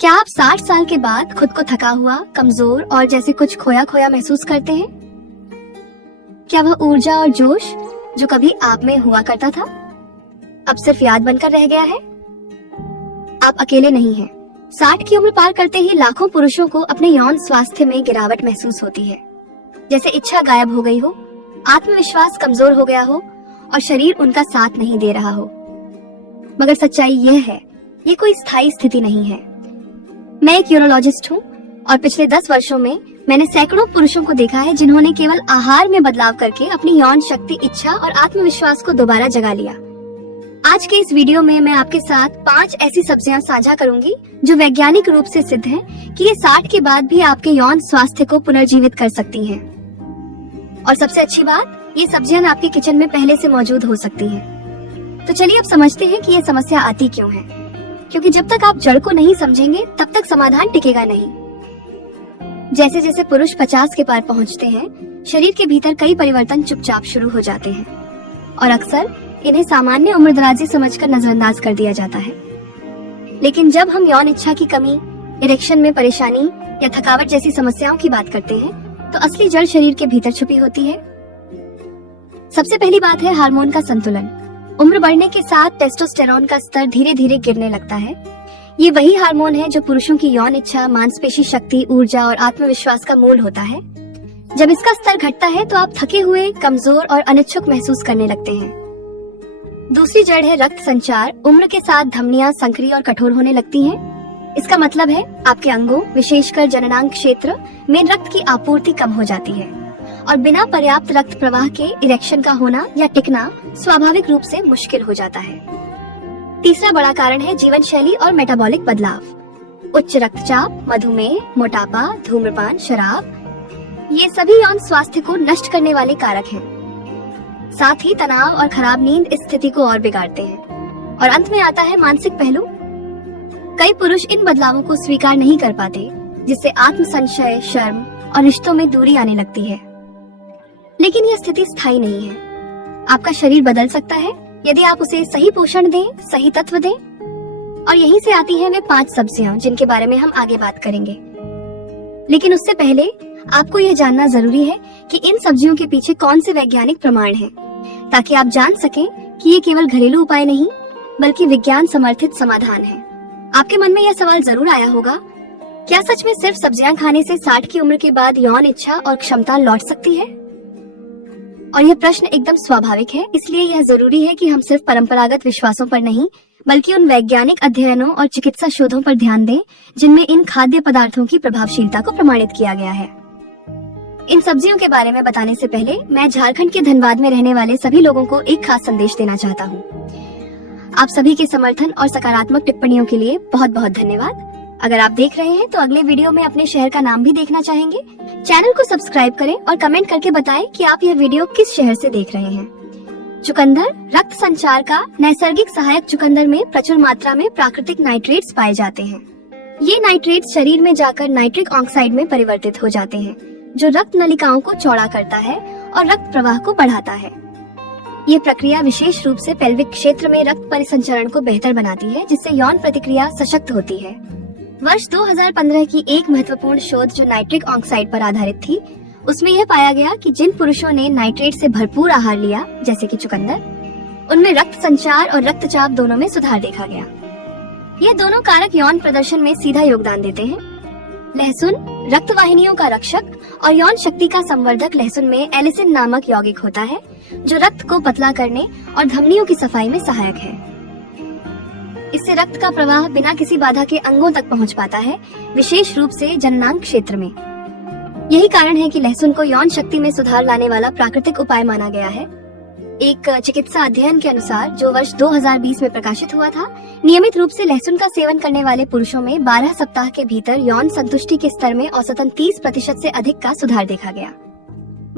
क्या आप 60 साल के बाद खुद को थका हुआ, कमजोर और जैसे कुछ खोया खोया महसूस करते हैं? क्या वह ऊर्जा और जोश जो कभी आप में हुआ करता था, अब सिर्फ याद बनकर रह गया है? आप अकेले नहीं हैं। 60 की उम्र पार करते ही लाखों पुरुषों को अपने यौन स्वास्थ्य में गिरावट महसूस होती है। जैसे इच्छा गायब हो गई हो, आत्मविश्वास कमजोर हो गया हो और शरीर उनका साथ नहीं दे रहा हो। मगर सच्चाई यह है, ये कोई स्थायी स्थिति नहीं है। मैं एक यूरोलॉजिस्ट हूँ और पिछले 10 वर्षों में मैंने सैकड़ों पुरुषों को देखा है जिन्होंने केवल आहार में बदलाव करके अपनी यौन शक्ति, इच्छा और आत्मविश्वास को दोबारा जगा लिया। आज के इस वीडियो में मैं आपके साथ 5 ऐसी सब्जियां साझा करूंगी जो वैज्ञानिक रूप से सिद्ध हैं कि ये 60 के बाद भी आपके यौन स्वास्थ्य को पुनर्जीवित कर सकती हैं। और सबसे अच्छी बात, ये सब्जियां आपके किचन में पहले से मौजूद हो सकती हैं। तो चलिए अब समझते हैं कि ये समस्या आती क्यों है। क्योंकि जब तक आप जड़ को नहीं समझेंगे तब तक समाधान टिकेगा नहीं। जैसे जैसे पुरुष 50 के पार पहुंचते हैं, शरीर के भीतर कई परिवर्तन चुपचाप शुरू हो जाते हैं और अक्सर इन्हें सामान्य उम्रदराजी समझकर नजरअंदाज कर दिया जाता है। लेकिन जब हम यौन इच्छा की कमी, इरेक्शन में परेशानी या थकावट जैसी समस्याओं की बात करते हैं, तो असली जड़ शरीर के भीतर छुपी होती है। सबसे पहली बात है हार्मोन का संतुलन। उम्र बढ़ने के साथ टेस्टोस्टेरोन का स्तर धीरे धीरे गिरने लगता है। ये वही हार्मोन है जो पुरुषों की यौन इच्छा, मांसपेशी शक्ति, ऊर्जा और आत्मविश्वास का मूल होता है। जब इसका स्तर घटता है तो आप थके हुए, कमजोर और अनिच्छुक महसूस करने लगते हैं। दूसरी जड़ है रक्त संचार। उम्र के साथ धमनियां संकरी और कठोर होने लगती हैं। इसका मतलब है आपके अंगों, विशेषकर जननांग क्षेत्र में रक्त की आपूर्ति कम हो जाती है और बिना पर्याप्त रक्त प्रवाह के इरेक्शन का होना या टिकना स्वाभाविक रूप से मुश्किल हो जाता है। तीसरा बड़ा कारण है जीवन शैली और मेटाबॉलिक बदलाव। उच्च रक्तचाप, मधुमेह, मोटापा, धूम्रपान, शराब, ये सभी यौन स्वास्थ्य को नष्ट करने वाले कारक हैं। साथ ही तनाव और खराब नींद इस स्थिति को और बिगाड़ते हैं। और अंत में आता है मानसिक पहलू। कई पुरुष इन बदलावों को स्वीकार नहीं कर पाते, जिससे आत्म संशय, शर्म और रिश्तों में दूरी आने लगती है। लेकिन यह स्थिति स्थायी नहीं है। आपका शरीर बदल सकता है यदि आप उसे सही पोषण दें, सही तत्व दें। और यहीं से आती हैं वे 5 सब्जियां जिनके बारे में हम आगे बात करेंगे। लेकिन उससे पहले आपको यह जानना जरूरी है कि इन सब्जियों के पीछे कौन से वैज्ञानिक प्रमाण हैं, ताकि आप जान सकें कि ये केवल घरेलू उपाय नहीं बल्कि विज्ञान समर्थित समाधान है। आपके मन में यह सवाल जरूर आया होगा, क्या सच में सिर्फ सब्जियां खाने से 60 की उम्र के बाद यौन इच्छा और क्षमता लौट सकती है? और यह प्रश्न एकदम स्वाभाविक है। इसलिए यह जरूरी है कि हम सिर्फ परंपरागत विश्वासों पर नहीं बल्कि उन वैज्ञानिक अध्ययनों और चिकित्सा शोधों पर ध्यान दें जिनमें इन खाद्य पदार्थों की प्रभावशीलता को प्रमाणित किया गया है। इन सब्जियों के बारे में बताने से पहले मैं झारखंड के धनबाद में रहने वाले सभी लोगों को एक खास संदेश देना चाहता हूँ। आप सभी के समर्थन और सकारात्मक टिप्पणियों के लिए बहुत बहुत धन्यवाद। अगर आप देख रहे हैं तो अगले वीडियो में अपने शहर का नाम भी देखना चाहेंगे। चैनल को सब्सक्राइब करें और कमेंट करके बताएं कि आप यह वीडियो किस शहर से देख रहे हैं। चुकंदर रक्त संचार का नैसर्गिक सहायक। चुकंदर में प्रचुर मात्रा में प्राकृतिक नाइट्रेट्स पाए जाते हैं। ये नाइट्रेट्स शरीर में जाकर नाइट्रिक ऑक्साइड में परिवर्तित हो जाते हैं, जो रक्त नलिकाओं को चौड़ा करता है और रक्त प्रवाह को बढ़ाता है। ये प्रक्रिया विशेष रूप से पेल्विक क्षेत्र में रक्त परिसंचरण को बेहतर बनाती है, जिससे यौन प्रतिक्रिया सशक्त होती है। वर्ष 2015 की एक महत्वपूर्ण शोध जो नाइट्रिक ऑक्साइड पर आधारित थी, उसमें यह पाया गया कि जिन पुरुषों ने नाइट्रेट से भरपूर आहार लिया, जैसे कि चुकंदर, उनमें रक्त संचार और रक्तचाप दोनों में सुधार देखा गया। ये दोनों कारक यौन प्रदर्शन में सीधा योगदान देते हैं। लहसुन रक्त वाहिनियों का रक्षक और यौन शक्ति का संवर्धक। लहसुन में एलिसिन नामक यौगिक होता है जो रक्त को पतला करने और धमनियों की सफाई में सहायक है। इससे रक्त का प्रवाह बिना किसी बाधा के अंगों तक पहुंच पाता है, विशेष रूप से जननांग क्षेत्र में। यही कारण है कि लहसुन को यौन शक्ति में सुधार लाने वाला प्राकृतिक उपाय माना गया है। एक चिकित्सा अध्ययन के अनुसार जो वर्ष 2020 में प्रकाशित हुआ था, नियमित रूप से लहसुन का सेवन करने वाले पुरुषों में 12 सप्ताह के भीतर यौन संतुष्टि के स्तर में औसतन 30% से अधिक का सुधार देखा गया।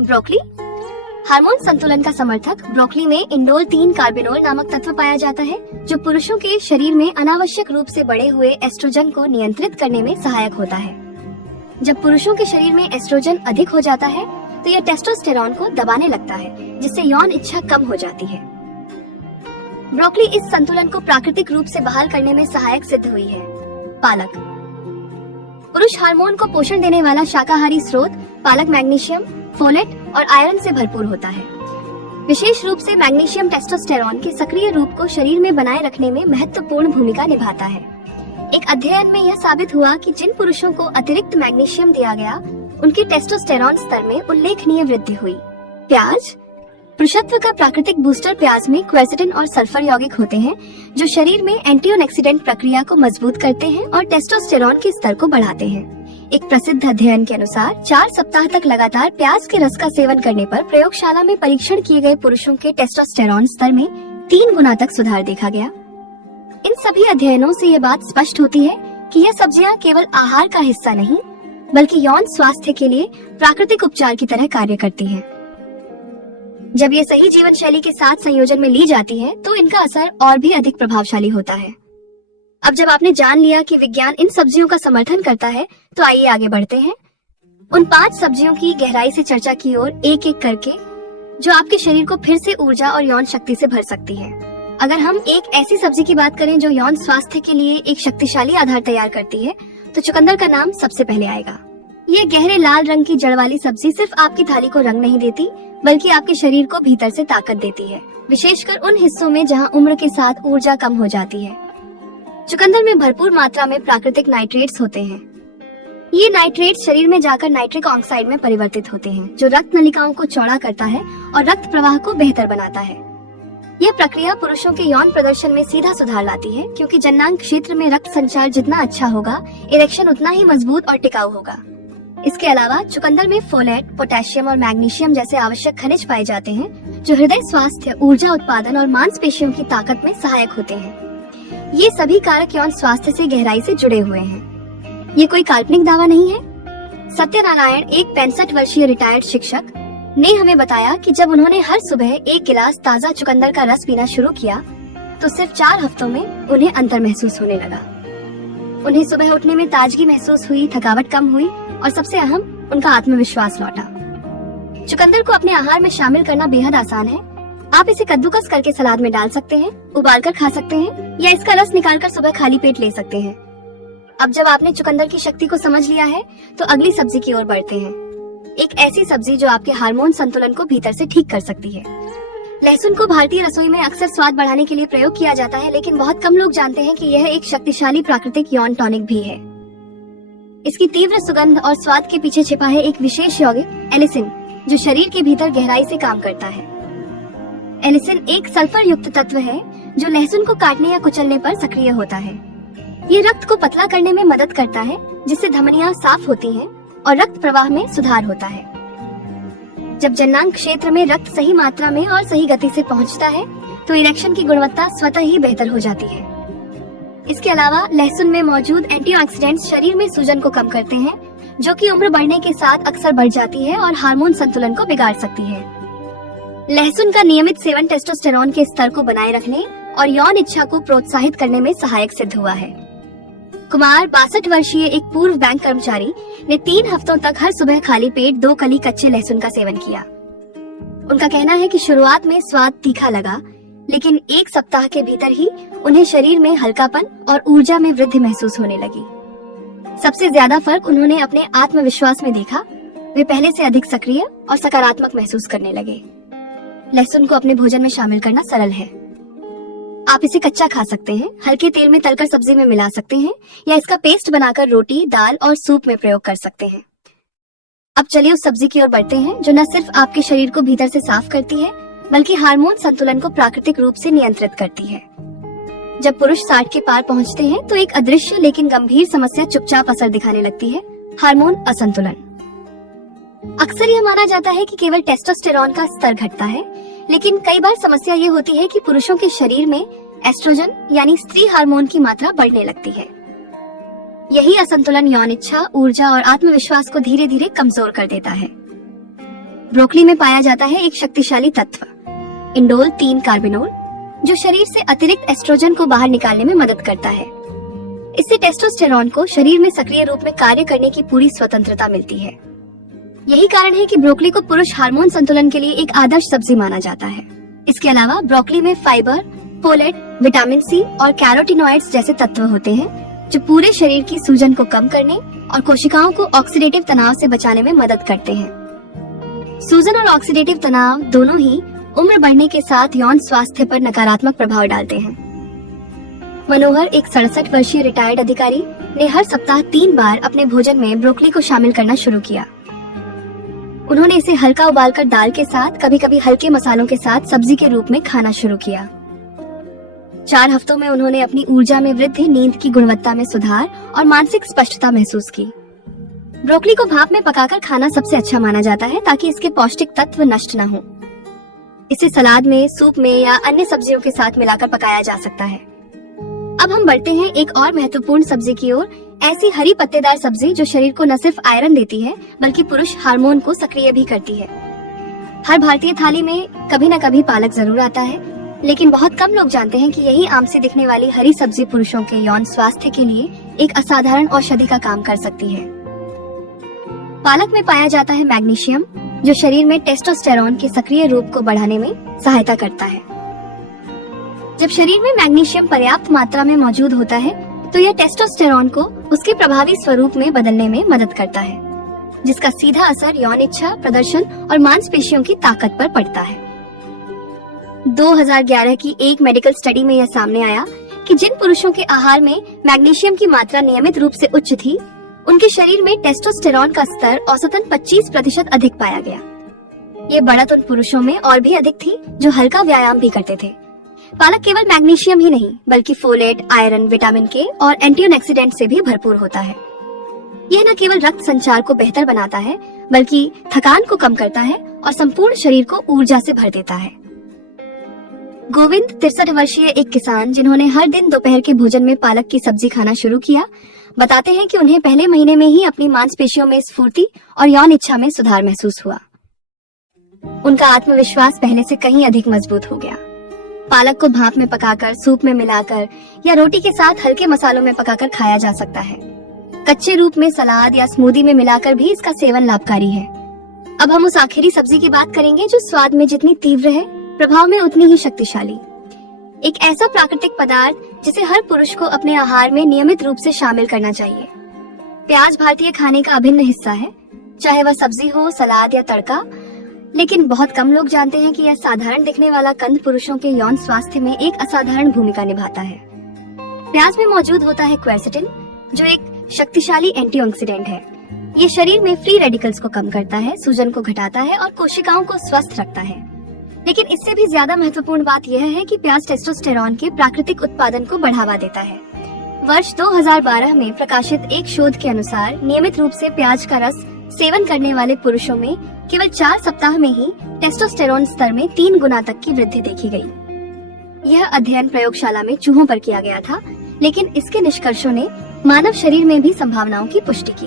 ब्रोकली हार्मोन संतुलन का समर्थक। ब्रोकली में इंडोल 3 कार्बिनोल नामक तत्व पाया जाता है, जो पुरुषों के शरीर में अनावश्यक रूप से बढ़े हुए एस्ट्रोजन को नियंत्रित करने में सहायक होता है। जब पुरुषों के शरीर में एस्ट्रोजन अधिक हो जाता है तो यह टेस्टोस्टेरोन को दबाने लगता है, जिससे यौन इच्छा कम हो जाती है। ब्रोकली इस संतुलन को प्राकृतिक रूप से बहाल करने में सहायक सिद्ध हुई है। पालक पुरुष हार्मोन को पोषण देने वाला शाकाहारी स्रोत पालक मैग्नीशियम, फोलेट और आयरन से भरपूर होता है। विशेष रूप से मैग्नीशियम टेस्टोस्टेरॉन के सक्रिय रूप को शरीर में बनाए रखने में महत्वपूर्ण भूमिका निभाता है। एक अध्ययन में यह साबित हुआ कि जिन पुरुषों को अतिरिक्त मैग्नीशियम दिया गया, उनकी टेस्टोस्टेरॉन स्तर में उल्लेखनीय वृद्धि हुई। प्याज। पुरुषत्व का प्राकृतिक बूस्टर प्याज में क्वेर्सेटिन और सल्फर यौगिक होते हैं, जो शरीर में एंटीऑक्सीडेंट प्रक्रिया को मजबूत करते हैं और टेस्टोस्टेरॉन के स्तर को बढ़ाते हैं। एक प्रसिद्ध अध्ययन के अनुसार 4 सप्ताह तक लगातार प्याज के रस का सेवन करने पर प्रयोगशाला में परीक्षण किए गए पुरुषों के टेस्टोस्टेरॉन स्तर में 3 गुना तक सुधार देखा गया। इन सभी अध्ययनों से ये बात स्पष्ट होती है कि यह सब्जियां केवल आहार का हिस्सा नहीं, बल्कि यौन स्वास्थ्य के लिए प्राकृतिक उपचार की तरह कार्य करती हैं। जब ये सही जीवन शैली के साथ संयोजन में ली जाती है, तो इनका असर और भी अधिक प्रभावशाली होता है। अब जब आपने जान लिया कि विज्ञान इन सब्जियों का समर्थन करता है, तो आइए आगे बढ़ते हैं उन 5 सब्जियों की गहराई से चर्चा की ओर, एक एक करके, जो आपके शरीर को फिर से ऊर्जा और यौन शक्ति से भर सकती है। अगर हम एक ऐसी सब्जी की बात करें जो यौन स्वास्थ्य के लिए एक शक्तिशाली आधार तैयार करती है, तो चुकंदर का नाम सबसे पहले आएगा। ये गहरे लाल रंग की जड़ वाली सब्जी सिर्फ आपकी थाली को रंग नहीं देती, बल्कि आपके शरीर को भीतर से ताकत देती है, विशेषकर उन हिस्सों में जहां उम्र के साथ ऊर्जा कम हो जाती है। चुकंदर में भरपूर मात्रा में प्राकृतिक नाइट्रेट्स होते हैं। ये नाइट्रेट्स शरीर में जाकर नाइट्रिक ऑक्साइड में परिवर्तित होते हैं, जो रक्त नलिकाओं को चौड़ा करता है और रक्त प्रवाह को बेहतर बनाता है। यह प्रक्रिया पुरुषों के यौन प्रदर्शन में सीधा सुधार लाती है, क्योंकि जननांग क्षेत्र में रक्त संचार जितना अच्छा होगा, इरेक्शन उतना ही मजबूत और टिकाऊ होगा। इसके अलावा चुकंदर में फोलेट, पोटेशियम और मैग्नीशियम जैसे आवश्यक खनिज पाए जाते हैं, जो हृदय स्वास्थ्य, ऊर्जा उत्पादन और मांसपेशियों की ताकत में सहायक होते हैं। ये सभी कारक यौन स्वास्थ्य से गहराई से जुड़े हुए हैं। ये कोई काल्पनिक दावा नहीं है। सत्यनारायण, एक 65 वर्षीय रिटायर्ड शिक्षक, ने हमें बताया कि जब उन्होंने हर सुबह 1 गिलास ताजा चुकंदर का रस पीना शुरू किया, तो सिर्फ 4 हफ्तों में उन्हें अंतर महसूस होने लगा। उन्हें सुबह उठने में ताजगी महसूस हुई, थकावट कम हुई और सबसे अहम, उनका आत्मविश्वास लौटा। चुकंदर को अपने आहार में शामिल करना बेहद आसान है। आप इसे कद्दूकस करके सलाद में डाल सकते हैं, उबालकर खा सकते हैं, या इसका रस निकालकर सुबह खाली पेट ले सकते हैं। अब जब आपने चुकंदर की शक्ति को समझ लिया है, तो अगली सब्जी की ओर बढ़ते हैं। एक ऐसी सब्जी जो आपके हार्मोन संतुलन को भीतर से ठीक कर सकती है। लहसुन को भारतीय रसोई में अक्सर स्वाद बढ़ाने के लिए प्रयोग किया जाता है, लेकिन बहुत कम लोग जानते हैं कि यह एक शक्तिशाली प्राकृतिक यौन टॉनिक भी है। इसकी तीव्र सुगंध और स्वाद के पीछे छिपा है एक विशेष यौगिक एलिसिन, जो शरीर के भीतर गहराई से काम करता है। एलिसिन एक सल्फर युक्त तत्व है, जो लहसुन को काटने या कुचलने पर सक्रिय होता है। ये रक्त को पतला करने में मदद करता है, जिससे धमनियां साफ होती हैं और रक्त प्रवाह में सुधार होता है। जब जननांग क्षेत्र में रक्त सही मात्रा में और सही गति से पहुंचता है, तो इरेक्शन की गुणवत्ता स्वतः ही बेहतर हो जाती है। इसके अलावा लहसुन में मौजूद एंटीऑक्सीडेंट्स शरीर में सूजन को कम करते हैं, जो कि उम्र बढ़ने के साथ अक्सर बढ़ जाती है और हार्मोन संतुलन को बिगाड़ सकती है। लहसुन का नियमित सेवन टेस्टोस्टेरॉन के स्तर को बनाए रखने और यौन इच्छा को प्रोत्साहित करने में सहायक सिद्ध हुआ है। कुमार, 62 वर्षीय एक पूर्व बैंक कर्मचारी, ने 3 हफ्तों तक हर सुबह खाली पेट 2 कली कच्चे लहसुन का सेवन किया। उनका कहना है कि शुरुआत में स्वाद तीखा लगा, लेकिन 1 सप्ताह के भीतर ही उन्हें शरीर में हल्कापन और ऊर्जा में वृद्धि महसूस होने लगी। सबसे ज्यादा फर्क उन्होंने अपने आत्मविश्वास में देखा। वे पहले से अधिक सक्रिय और सकारात्मक महसूस करने लगे। लहसुन को अपने भोजन में शामिल करना सरल है। आप इसे कच्चा खा सकते हैं, हल्के तेल में तलकर सब्जी में मिला सकते हैं, या इसका पेस्ट बनाकर रोटी, दाल और सूप में प्रयोग कर सकते हैं। अब चलिए उस सब्जी की ओर बढ़ते हैं, जो न सिर्फ आपके शरीर को भीतर से साफ करती है, बल्कि हार्मोन संतुलन को प्राकृतिक रूप से नियंत्रित करती है। जब पुरुष 60 के पार पहुंचते हैं, तो एक अदृश्य लेकिन गंभीर समस्या चुपचाप असर दिखाने लगती है, हार्मोन असंतुलन। अक्सर यह माना जाता है कि केवल टेस्टोस्टेरॉन का स्तर घटता है, लेकिन कई बार समस्या ये होती है कि पुरुषों के शरीर में एस्ट्रोजन यानी स्त्री हार्मोन की मात्रा बढ़ने लगती है। यही असंतुलन यौन इच्छा, ऊर्जा और आत्मविश्वास को धीरे धीरे कमजोर कर देता है। ब्रोकली में पाया जाता है एक शक्तिशाली तत्व, इंडोल 3 कार्बिनोल, जो शरीर से अतिरिक्त एस्ट्रोजन को बाहर निकालने में मदद करता है। इससे टेस्टोस्टेरॉन को शरीर में सक्रिय रूप में कार्य करने की पूरी स्वतंत्रता मिलती है। यही कारण है कि ब्रोकली को पुरुष हार्मोन संतुलन के लिए एक आदर्श सब्जी माना जाता है। इसके अलावा ब्रोकली में फाइबर, फोलेट, विटामिन सी और कैरोटीनॉइड्स जैसे तत्व होते हैं, जो पूरे शरीर की सूजन को कम करने और कोशिकाओं को ऑक्सीडेटिव तनाव से बचाने में मदद करते हैं। सूजन और ऑक्सीडेटिव तनाव दोनों ही उम्र बढ़ने के साथ यौन स्वास्थ्य पर नकारात्मक प्रभाव डालते हैं। मनोहर, एक 67 वर्षीय रिटायर्ड अधिकारी, ने हर सप्ताह 3 बार अपने भोजन में ब्रोकली को शामिल करना शुरू किया। उन्होंने इसे हल्का उबालकर दाल के साथ, कभी कभी हल्के मसालों के साथ सब्जी के रूप में खाना शुरू किया। 4 हफ्तों में उन्होंने अपनी ऊर्जा में वृद्धि, नींद की गुणवत्ता में सुधार और मानसिक स्पष्टता महसूस की। ब्रोकली को भाप में पकाकर खाना सबसे अच्छा माना जाता है ताकि इसके पौष्टिक तत्व नष्ट न हो। इसे सलाद में, सूप में या अन्य सब्जियों के साथ मिलाकर पकाया जा सकता है। अब हम बढ़ते हैं एक और महत्वपूर्ण सब्जी की ओर, ऐसी हरी पत्तेदार सब्जी जो शरीर को न सिर्फ आयरन देती है बल्कि पुरुष हार्मोन को सक्रिय भी करती है। हर भारतीय थाली में कभी न कभी पालक जरूर आता है, लेकिन बहुत कम लोग जानते हैं कि यही आम सी दिखने वाली हरी सब्जी पुरुषों के यौन स्वास्थ्य के लिए एक असाधारण औषधि का काम कर सकती है। पालक में पाया जाता है मैग्नीशियम, जो शरीर में टेस्टोस्टेरोन के सक्रिय रूप को बढ़ाने में सहायता करता है। जब शरीर में मैग्नीशियम पर्याप्त मात्रा में मौजूद होता है तो यह टेस्टोस्टेरोन को उसके प्रभावी स्वरूप में बदलने में मदद करता है, जिसका सीधा असर यौन इच्छा, प्रदर्शन और मांसपेशियों की ताकत पर पड़ता है। 2011 की एक मेडिकल स्टडी में यह सामने आया कि जिन पुरुषों के आहार में मैग्नीशियम की मात्रा नियमित रूप से उच्च थी, उनके शरीर में टेस्टोस्टेरोन का स्तर औसतन 25% अधिक पाया गया। ये बढ़त उन पुरुषों में और भी अधिक थी जो हल्का व्यायाम भी करते थे। पालक केवल मैग्नीशियम ही नहीं बल्कि फोलेट, आयरन, विटामिन के और एंटीऑक्सीडेंट से भी भरपूर होता है। यह न केवल रक्त संचार को बेहतर बनाता है बल्कि थकान को कम करता है और संपूर्ण शरीर को ऊर्जा से भर देता है। गोविंद, 63 वर्षीय एक किसान, जिन्होंने हर दिन दोपहर के भोजन में पालक की सब्जी खाना शुरू किया, बताते हैं कि उन्हें पहले महीने में ही अपनी मांसपेशियों में स्फूर्ति और यौन इच्छा में सुधार महसूस हुआ। उनका आत्मविश्वास पहले से कहीं अधिक मजबूत हो गया। पालक को भाप में पकाकर, सूप में मिलाकर या रोटी के साथ हल्के मसालों में पकाकर खाया जा सकता है। कच्चे रूप में सलाद या स्मूदी में मिलाकर भी इसका सेवन लाभकारी है। अब हम उस आखिरी सब्जी की बात करेंगे जो स्वाद में जितनी तीव्र है, प्रभाव में उतनी ही शक्तिशाली। एक ऐसा प्राकृतिक पदार्थ जिसे हर पुरुष को अपने आहार में नियमित रूप से शामिल करना चाहिए। प्याज भारतीय खाने का अभिन्न हिस्सा है, चाहे वह सब्जी हो, सलाद या तड़का। लेकिन बहुत कम लोग जानते हैं कि यह साधारण दिखने वाला कंद पुरुषों के यौन स्वास्थ्य में एक असाधारण भूमिका निभाता है। प्याज में मौजूद होता है क्वेरसेटिन, जो एक शक्तिशाली एंटीऑक्सीडेंट है। ये शरीर में फ्री रेडिकल्स को कम करता है, सूजन को घटाता है और कोशिकाओं को स्वस्थ रखता है। लेकिन इससे भी ज्यादा महत्वपूर्ण बात यह है कि प्याज टेस्टोस्टेरोन के प्राकृतिक उत्पादन को बढ़ावा देता है। वर्ष 2012 में प्रकाशित एक शोध के अनुसार नियमित रूप से प्याज का रस सेवन करने वाले पुरुषों में केवल 4 सप्ताह में ही टेस्टोस्टेरोन स्तर में 3 गुना तक की वृद्धि देखी गई। यह अध्ययन प्रयोगशाला में चूहों पर किया गया था, लेकिन इसके निष्कर्षों ने मानव शरीर में भी संभावनाओं की पुष्टि की।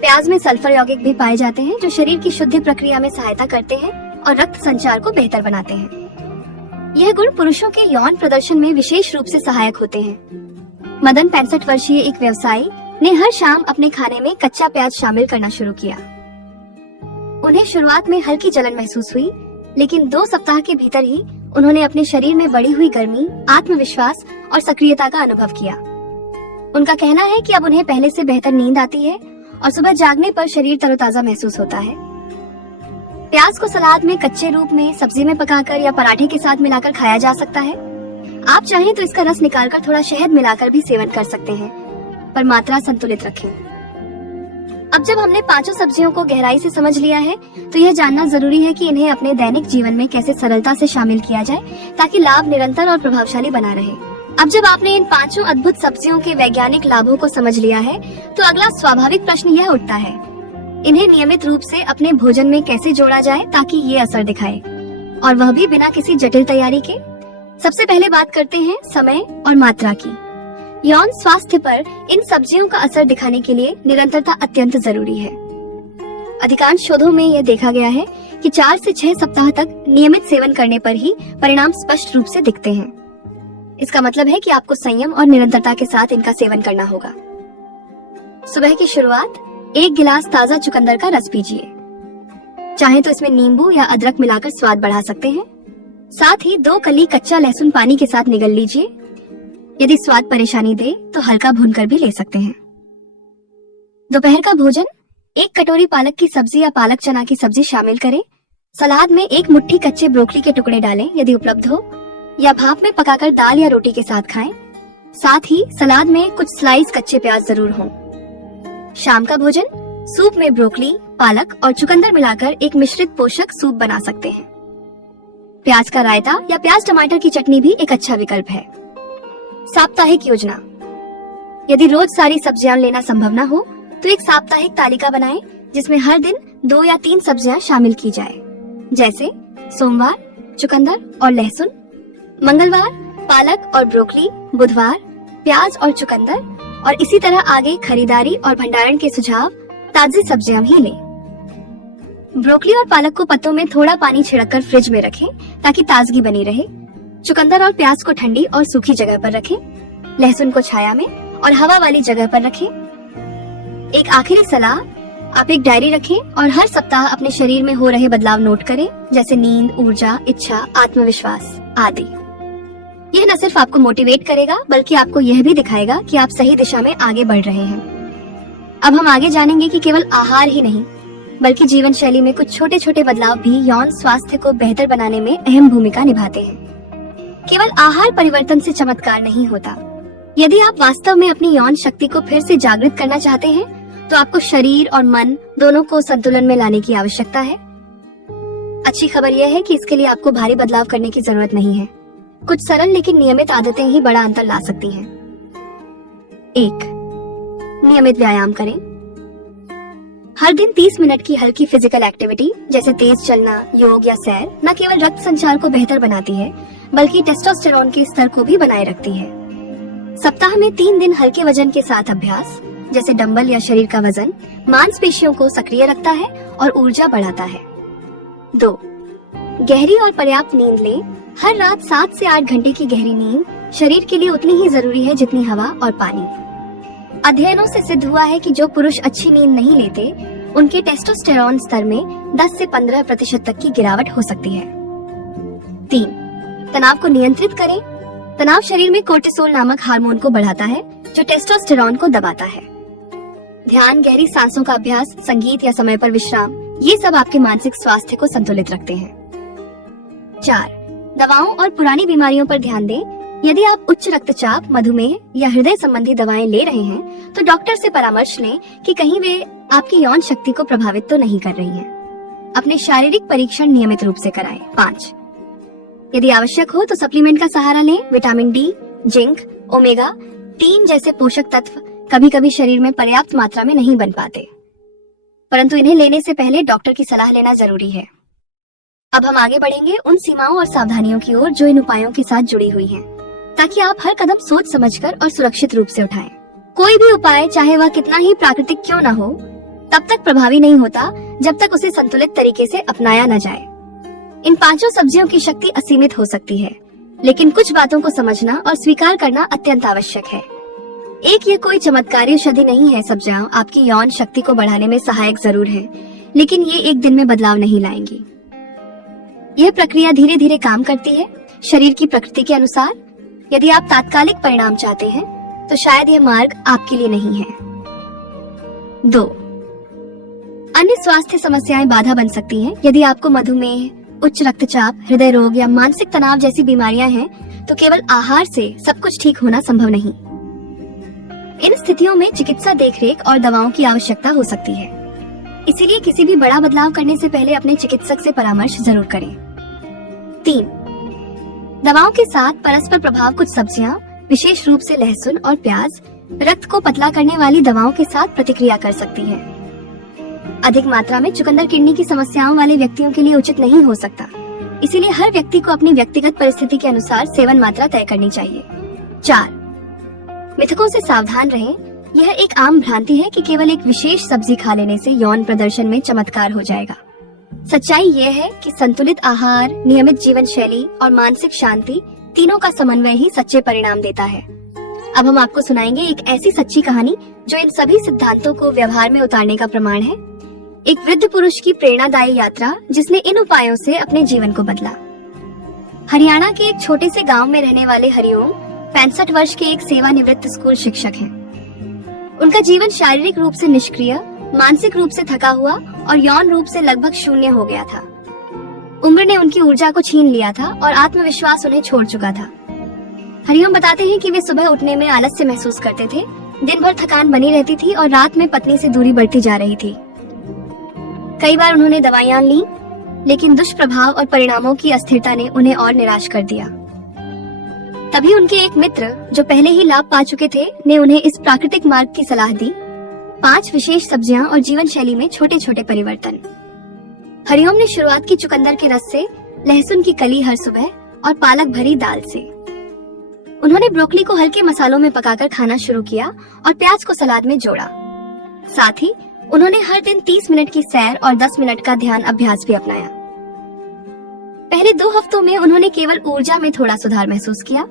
प्याज में सल्फर यौगिक भी पाए जाते हैं जो शरीर की शुद्धि प्रक्रिया में सहायता करते हैं और रक्त संचार को बेहतर बनाते हैं। यह गुण पुरुषों के यौन प्रदर्शन में विशेष रूप से सहायक होते हैं। मदन, 65 वर्षीय एक व्यवसायी, ने हर शाम अपने खाने में कच्चा प्याज शामिल करना शुरू किया। उन्हें शुरुआत में हल्की जलन महसूस हुई, लेकिन 2 सप्ताह के भीतर ही उन्होंने अपने शरीर में बढ़ी हुई गर्मी, आत्मविश्वास और सक्रियता का अनुभव किया। उनका कहना है कि अब उन्हें पहले से बेहतर नींद आती है और सुबह जागने पर शरीर तरोताजा महसूस होता है। प्याज को सलाद में, कच्चे रूप में, सब्जी में पकाकर या पराठे के साथ मिलाकर खाया जा सकता है। आप चाहें तो इसका रस निकालकर थोड़ा शहद मिलाकर भी सेवन कर सकते हैं, पर मात्रा संतुलित रखें। अब जब हमने 5 सब्जियों को गहराई से समझ लिया है, तो यह जानना जरूरी है कि इन्हें अपने दैनिक जीवन में कैसे सरलता से शामिल किया जाए ताकि लाभ निरंतर और प्रभावशाली बना रहे। अब जब आपने इन 5 अद्भुत सब्जियों के वैज्ञानिक लाभों को समझ लिया है, तो अगला स्वाभाविक प्रश्न यह उठता है, इन्हें नियमित रूप से अपने भोजन में कैसे जोड़ा जाए ताकि ये असर दिखाए, और वह भी बिना किसी जटिल तैयारी के। सबसे पहले बात करते हैं समय और मात्रा की। यौन स्वास्थ्य पर इन सब्जियों का असर दिखाने के लिए निरंतरता अत्यंत जरूरी है। अधिकांश शोधों में यह देखा गया है कि 4 से 6 सप्ताह तक नियमित सेवन करने पर ही परिणाम स्पष्ट रूप से दिखते हैं। इसका मतलब है कि आपको संयम और निरंतरता के साथ इनका सेवन करना होगा। सुबह की शुरुआत 1 गिलास ताजा चुकंदर का रस पीजिए। चाहे तो इसमें नींबू या अदरक मिलाकर स्वाद बढ़ा सकते हैं। साथ ही 2 कली कच्चा लहसुन पानी के साथ निगल लीजिए। यदि स्वाद परेशानी दे तो हल्का भूनकर भी ले सकते हैं। दोपहर का भोजन, 1 कटोरी पालक की सब्जी या पालक चना की सब्जी शामिल करें। सलाद में 1 मुट्ठी कच्चे ब्रोकली के टुकड़े डालें यदि उपलब्ध हो, या भाप में पकाकर दाल या रोटी के साथ खाएं। साथ ही सलाद में कुछ स्लाइस कच्चे प्याज जरूर हों। शाम का भोजन, सूप में ब्रोकली, पालक और चुकंदर मिलाकर एक मिश्रित पोषक सूप बना सकते हैं। प्याज का रायता या प्याज टमाटर की चटनी भी एक अच्छा विकल्प है। साप्ताहिक योजना, यदि रोज सारी सब्जियां लेना संभव न हो तो एक साप्ताहिक तालिका बनाएं जिसमें हर दिन 2 या 3 सब्जियां शामिल की जाए, जैसे सोमवार चुकंदर और लहसुन, मंगलवार पालक और ब्रोकली, बुधवार प्याज और चुकंदर, और इसी तरह आगे खरीदारी और भंडारण के सुझाव ताजी सब्जियां ही लें। ब्रोकली और पालक को पत्तों में थोड़ा पानी छिड़ककर फ्रिज में रखें ताकि ताजगी बनी रहे। चुकंदर और प्याज को ठंडी और सूखी जगह पर रखें। लहसुन को छाया में और हवा वाली जगह पर रखें। एक आखिरी सलाह, आप एक डायरी रखें और हर सप्ताह अपने शरीर में हो रहे बदलाव नोट करें, जैसे नींद, ऊर्जा, इच्छा, आत्मविश्वास आदि। यह न सिर्फ आपको मोटिवेट करेगा बल्कि आपको यह भी दिखाएगा कि आप सही दिशा में आगे बढ़ रहे हैं। अब हम आगे जानेंगे कि केवल आहार ही नहीं बल्कि जीवन शैली में कुछ छोटे छोटे बदलाव भी यौन स्वास्थ्य को बेहतर बनाने में अहम भूमिका निभाते हैं। केवल आहार परिवर्तन से चमत्कार नहीं होता। यदि आप वास्तव में अपनी यौन शक्ति को फिर से जागृत करना चाहते हैं तो आपको शरीर और मन दोनों को संतुलन में लाने की आवश्यकता है। अच्छी खबर यह है कि इसके लिए आपको भारी बदलाव करने की जरूरत नहीं है। कुछ सरल लेकिन नियमित आदतें ही बड़ा अंतर ला सकती हैं। 1. नियमित व्यायाम करें। हर दिन 30 मिनट की हल्की फिजिकल एक्टिविटी जैसे तेज चलना, योग या सैर न केवल रक्त संचार को बेहतर बनाती है बल्कि टेस्टोस्टेरोन के स्तर को भी बनाए रखती है। सप्ताह में 3 दिन हल्के वजन के साथ अभ्यास जैसे डंबल या शरीर का वजन मांसपेशियों को सक्रिय रखता है और ऊर्जा बढ़ाता है। 2. गहरी और पर्याप्त नींद लें। हर रात 7 से 8 घंटे की गहरी नींद शरीर के लिए उतनी ही जरूरी है जितनी हवा और पानी। अध्ययनों से सिद्ध हुआ है कि जो पुरुष अच्छी नींद नहीं लेते उनके टेस्टोस्टेरोन स्तर में 10 से 15% तक की गिरावट हो सकती है। 3. तनाव को नियंत्रित करें। तनाव शरीर में कोर्टिसोल नामक हार्मोन को बढ़ाता है जो टेस्टोस्टेरोन को दबाता है। ध्यान, गहरी सांसों का अभ्यास, संगीत या समय पर विश्राम, ये सब आपके मानसिक स्वास्थ्य को संतुलित रखते हैं। 4. दवाओं और पुरानी बीमारियों पर ध्यान दें। यदि आप उच्च रक्तचाप, मधुमेह या हृदय संबंधी दवाएं ले रहे हैं तो डॉक्टर से परामर्श लें कि कहीं वे आपकी यौन शक्ति को प्रभावित तो नहीं कर रही हैं। अपने शारीरिक परीक्षण नियमित रूप से कराएं। 5. यदि आवश्यक हो तो सप्लीमेंट का सहारा लें। विटामिन डी, जिंक, ओमेगा 3 जैसे पोषक तत्व कभी कभी शरीर में पर्याप्त मात्रा में नहीं बन पाते, परंतु इन्हें लेने से पहले डॉक्टर की सलाह लेना जरूरी है। अब हम आगे बढ़ेंगे उन सीमाओं और सावधानियों की ओर जो इन उपायों के साथ जुड़ी हुई हैं, ताकि आप हर कदम सोच समझकर और सुरक्षित रूप से उठाएं। कोई भी उपाय, चाहे वह कितना ही प्राकृतिक क्यों न हो, तब तक प्रभावी नहीं होता जब तक उसे संतुलित तरीके से अपनाया न जाए। इन 5 सब्जियों की शक्ति असीमित हो सकती है, लेकिन कुछ बातों को समझना और स्वीकार करना अत्यंत आवश्यक है। एक ये कोई चमत्कारी औषधि नहीं है। सब्जियां आपकी यौन शक्ति को बढ़ाने में सहायक जरूर है, लेकिन ये एक दिन में बदलाव नहीं लाएंगी। यह प्रक्रिया धीरे धीरे काम करती है, शरीर की प्रकृति के अनुसार। यदि आप तात्कालिक परिणाम चाहते हैं तो शायद यह मार्ग आपके लिए नहीं है। 2. अन्य स्वास्थ्य समस्याएं बाधा बन सकती हैं। यदि आपको मधुमेह, उच्च रक्तचाप, हृदय रोग या मानसिक तनाव जैसी बीमारियां हैं तो केवल आहार से सब कुछ ठीक होना संभव नहीं। इन स्थितियों में चिकित्सा देखरेख और दवाओं की आवश्यकता हो सकती है। इसीलिए किसी भी बड़ा बदलाव करने से पहले अपने चिकित्सक से परामर्श जरूर करें। 3. दवाओं के साथ परस्पर प्रभाव। कुछ सब्जियां, विशेष रूप से लहसुन और प्याज, रक्त को पतला करने वाली दवाओं के साथ प्रतिक्रिया कर सकती हैं। अधिक मात्रा में चुकंदर किडनी की समस्याओं वाले व्यक्तियों के लिए उचित नहीं हो सकता, इसीलिए हर व्यक्ति को अपनी व्यक्तिगत परिस्थिति के अनुसार सेवन मात्रा तय करनी चाहिए। 4. मिथकों से सावधान रहें। यह एक आम भ्रांति है कि केवल एक विशेष सब्जी खा लेने से यौन प्रदर्शन में चमत्कार हो जाएगा। सच्चाई यह है कि संतुलित आहार, नियमित जीवन शैली और मानसिक शांति तीनों का समन्वय ही सच्चे परिणाम देता है। अब हम आपको सुनाएंगे एक ऐसी सच्ची कहानी जो इन सभी सिद्धांतों को व्यवहार में उतारने का प्रमाण है। एक वृद्ध पुरुष की प्रेरणादायी यात्रा जिसने इन उपायों से अपने जीवन को बदला। हरियाणा के एक छोटे से गांव में रहने वाले हरिओम 65 वर्ष के एक सेवानिवृत्त स्कूल शिक्षक हैं। उनका जीवन शारीरिक रूप से निष्क्रिय, मानसिक रूप से थका हुआ और यौन रूप से लगभग शून्य हो गया था। उम्र ने उनकी ऊर्जा को छीन लिया था और आत्मविश्वास उन्हें छोड़ चुका था। हरिओम बताते हैं कि वे सुबह उठने में आलस्य महसूस करते थे, दिन भर थकान बनी रहती थी और रात में पत्नी से दूरी बढ़ती जा रही थी। कई बार उन्होंने दवाइयां ली, लेकिन दुष्प्रभाव और परिणामों की अस्थिरता ने उन्हें और निराश कर दिया। तभी उनके एक मित्र, जो पहले ही लाभ पा चुके थे, ने उन्हें इस प्राकृतिक मार्ग की सलाह दी। 5 विशेष सब्जियां और जीवन शैली में छोटे छोटे परिवर्तन। हरिओम ने शुरुआत की चुकंदर के रस से, लहसुन की कली हर सुबह और पालक भरी दाल से। उन्होंने ब्रोकली को हल्के मसालों में पकाकर खाना शुरू किया और प्याज को सलाद में जोड़ा। साथ ही उन्होंने हर दिन 30 मिनट की सैर और 10 मिनट का ध्यान अभ्यास भी अपनाया। पहले 2 हफ्तों में उन्होंने केवल ऊर्जा में थोड़ा सुधार महसूस किया,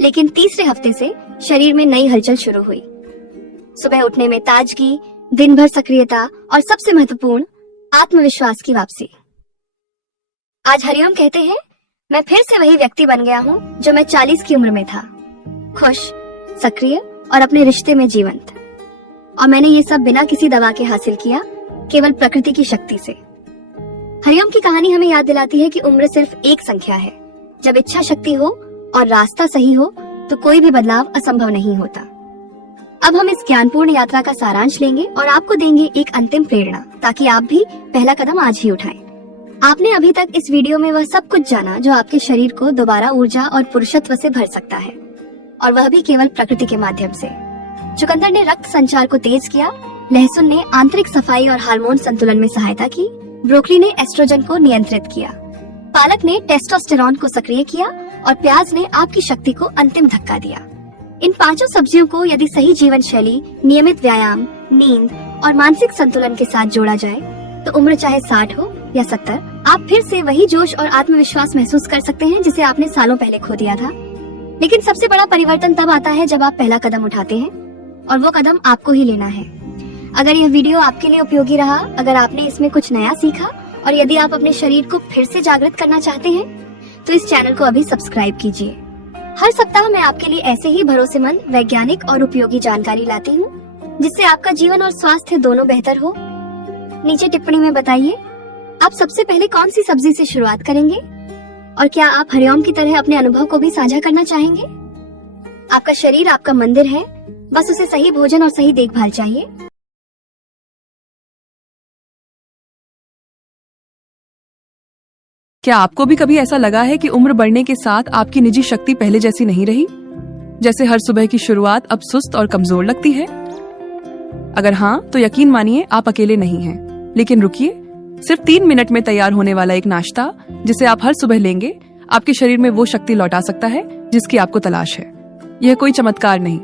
लेकिन तीसरे हफ्ते से शरीर में नई हलचल शुरू हुई। सुबह उठने में ताजगी, दिन भर सक्रियता और सबसे महत्वपूर्ण, आत्मविश्वास की वापसी। आज हरिओम कहते हैं, मैं फिर से वही व्यक्ति बन गया हूँ जो मैं 40 की उम्र में था, खुश, सक्रिय और अपने रिश्ते में जीवंत। और मैंने ये सब बिना किसी दवा के हासिल किया, केवल प्रकृति की शक्ति से। हरिओम की कहानी हमें याद दिलाती है कि उम्र सिर्फ एक संख्या है। जब इच्छा शक्ति हो और रास्ता सही हो तो कोई भी बदलाव असंभव नहीं होता। अब हम इस ज्ञानपूर्ण यात्रा का सारांश लेंगे और आपको देंगे एक अंतिम प्रेरणा, ताकि आप भी पहला कदम आज ही उठाएं। आपने अभी तक इस वीडियो में वह सब कुछ जाना जो आपके शरीर को दोबारा ऊर्जा और पुरुषत्व से भर सकता है, और वह भी केवल प्रकृति के माध्यम से। चुकंदर ने रक्त संचार को तेज किया, लहसुन ने आंतरिक सफाई और हार्मोन संतुलन में सहायता की, ब्रोकली ने एस्ट्रोजन को नियंत्रित किया, पालक ने टेस्टोस्टेरोन को सक्रिय किया और प्याज ने आपकी शक्ति को अंतिम धक्का दिया। इन 5 सब्जियों को यदि सही जीवन शैली, नियमित व्यायाम, नींद और मानसिक संतुलन के साथ जोड़ा जाए तो उम्र चाहे 60 हो या 70, आप फिर से वही जोश और आत्मविश्वास महसूस कर सकते हैं जिसे आपने सालों पहले खो दिया था। लेकिन सबसे बड़ा परिवर्तन तब आता है जब आप पहला कदम उठाते हैं, और वो कदम आपको ही लेना है। अगर यह वीडियो आपके लिए उपयोगी रहा, अगर आपने इसमें कुछ नया सीखा और यदि आप अपने शरीर को फिर से जागृत करना चाहते हैं तो इस चैनल को अभी सब्सक्राइब कीजिए। हर सप्ताह मैं आपके लिए ऐसे ही भरोसेमंद, वैज्ञानिक और उपयोगी जानकारी लाती हूँ, जिससे आपका जीवन और स्वास्थ्य दोनों बेहतर हो। नीचे टिप्पणी में बताइए, आप सबसे पहले कौन सी सब्जी से शुरुआत करेंगे, और क्या आप हरिओम की तरह अपने अनुभव को भी साझा करना चाहेंगे? आपका शरीर आपका मंदिर है, बस उसे सही भोजन और सही देखभाल चाहिए। क्या आपको भी कभी ऐसा लगा है कि उम्र बढ़ने के साथ आपकी निजी शक्ति पहले जैसी नहीं रही? जैसे हर सुबह की शुरुआत अब सुस्त और कमजोर लगती है? अगर हाँ, तो यकीन मानिए आप अकेले नहीं हैं। लेकिन रुकिए, सिर्फ 3 मिनट में तैयार होने वाला एक नाश्ता जिसे आप हर सुबह लेंगे, आपके शरीर में वो शक्ति लौटा सकता है जिसकी आपको तलाश है। यह कोई चमत्कार नहीं,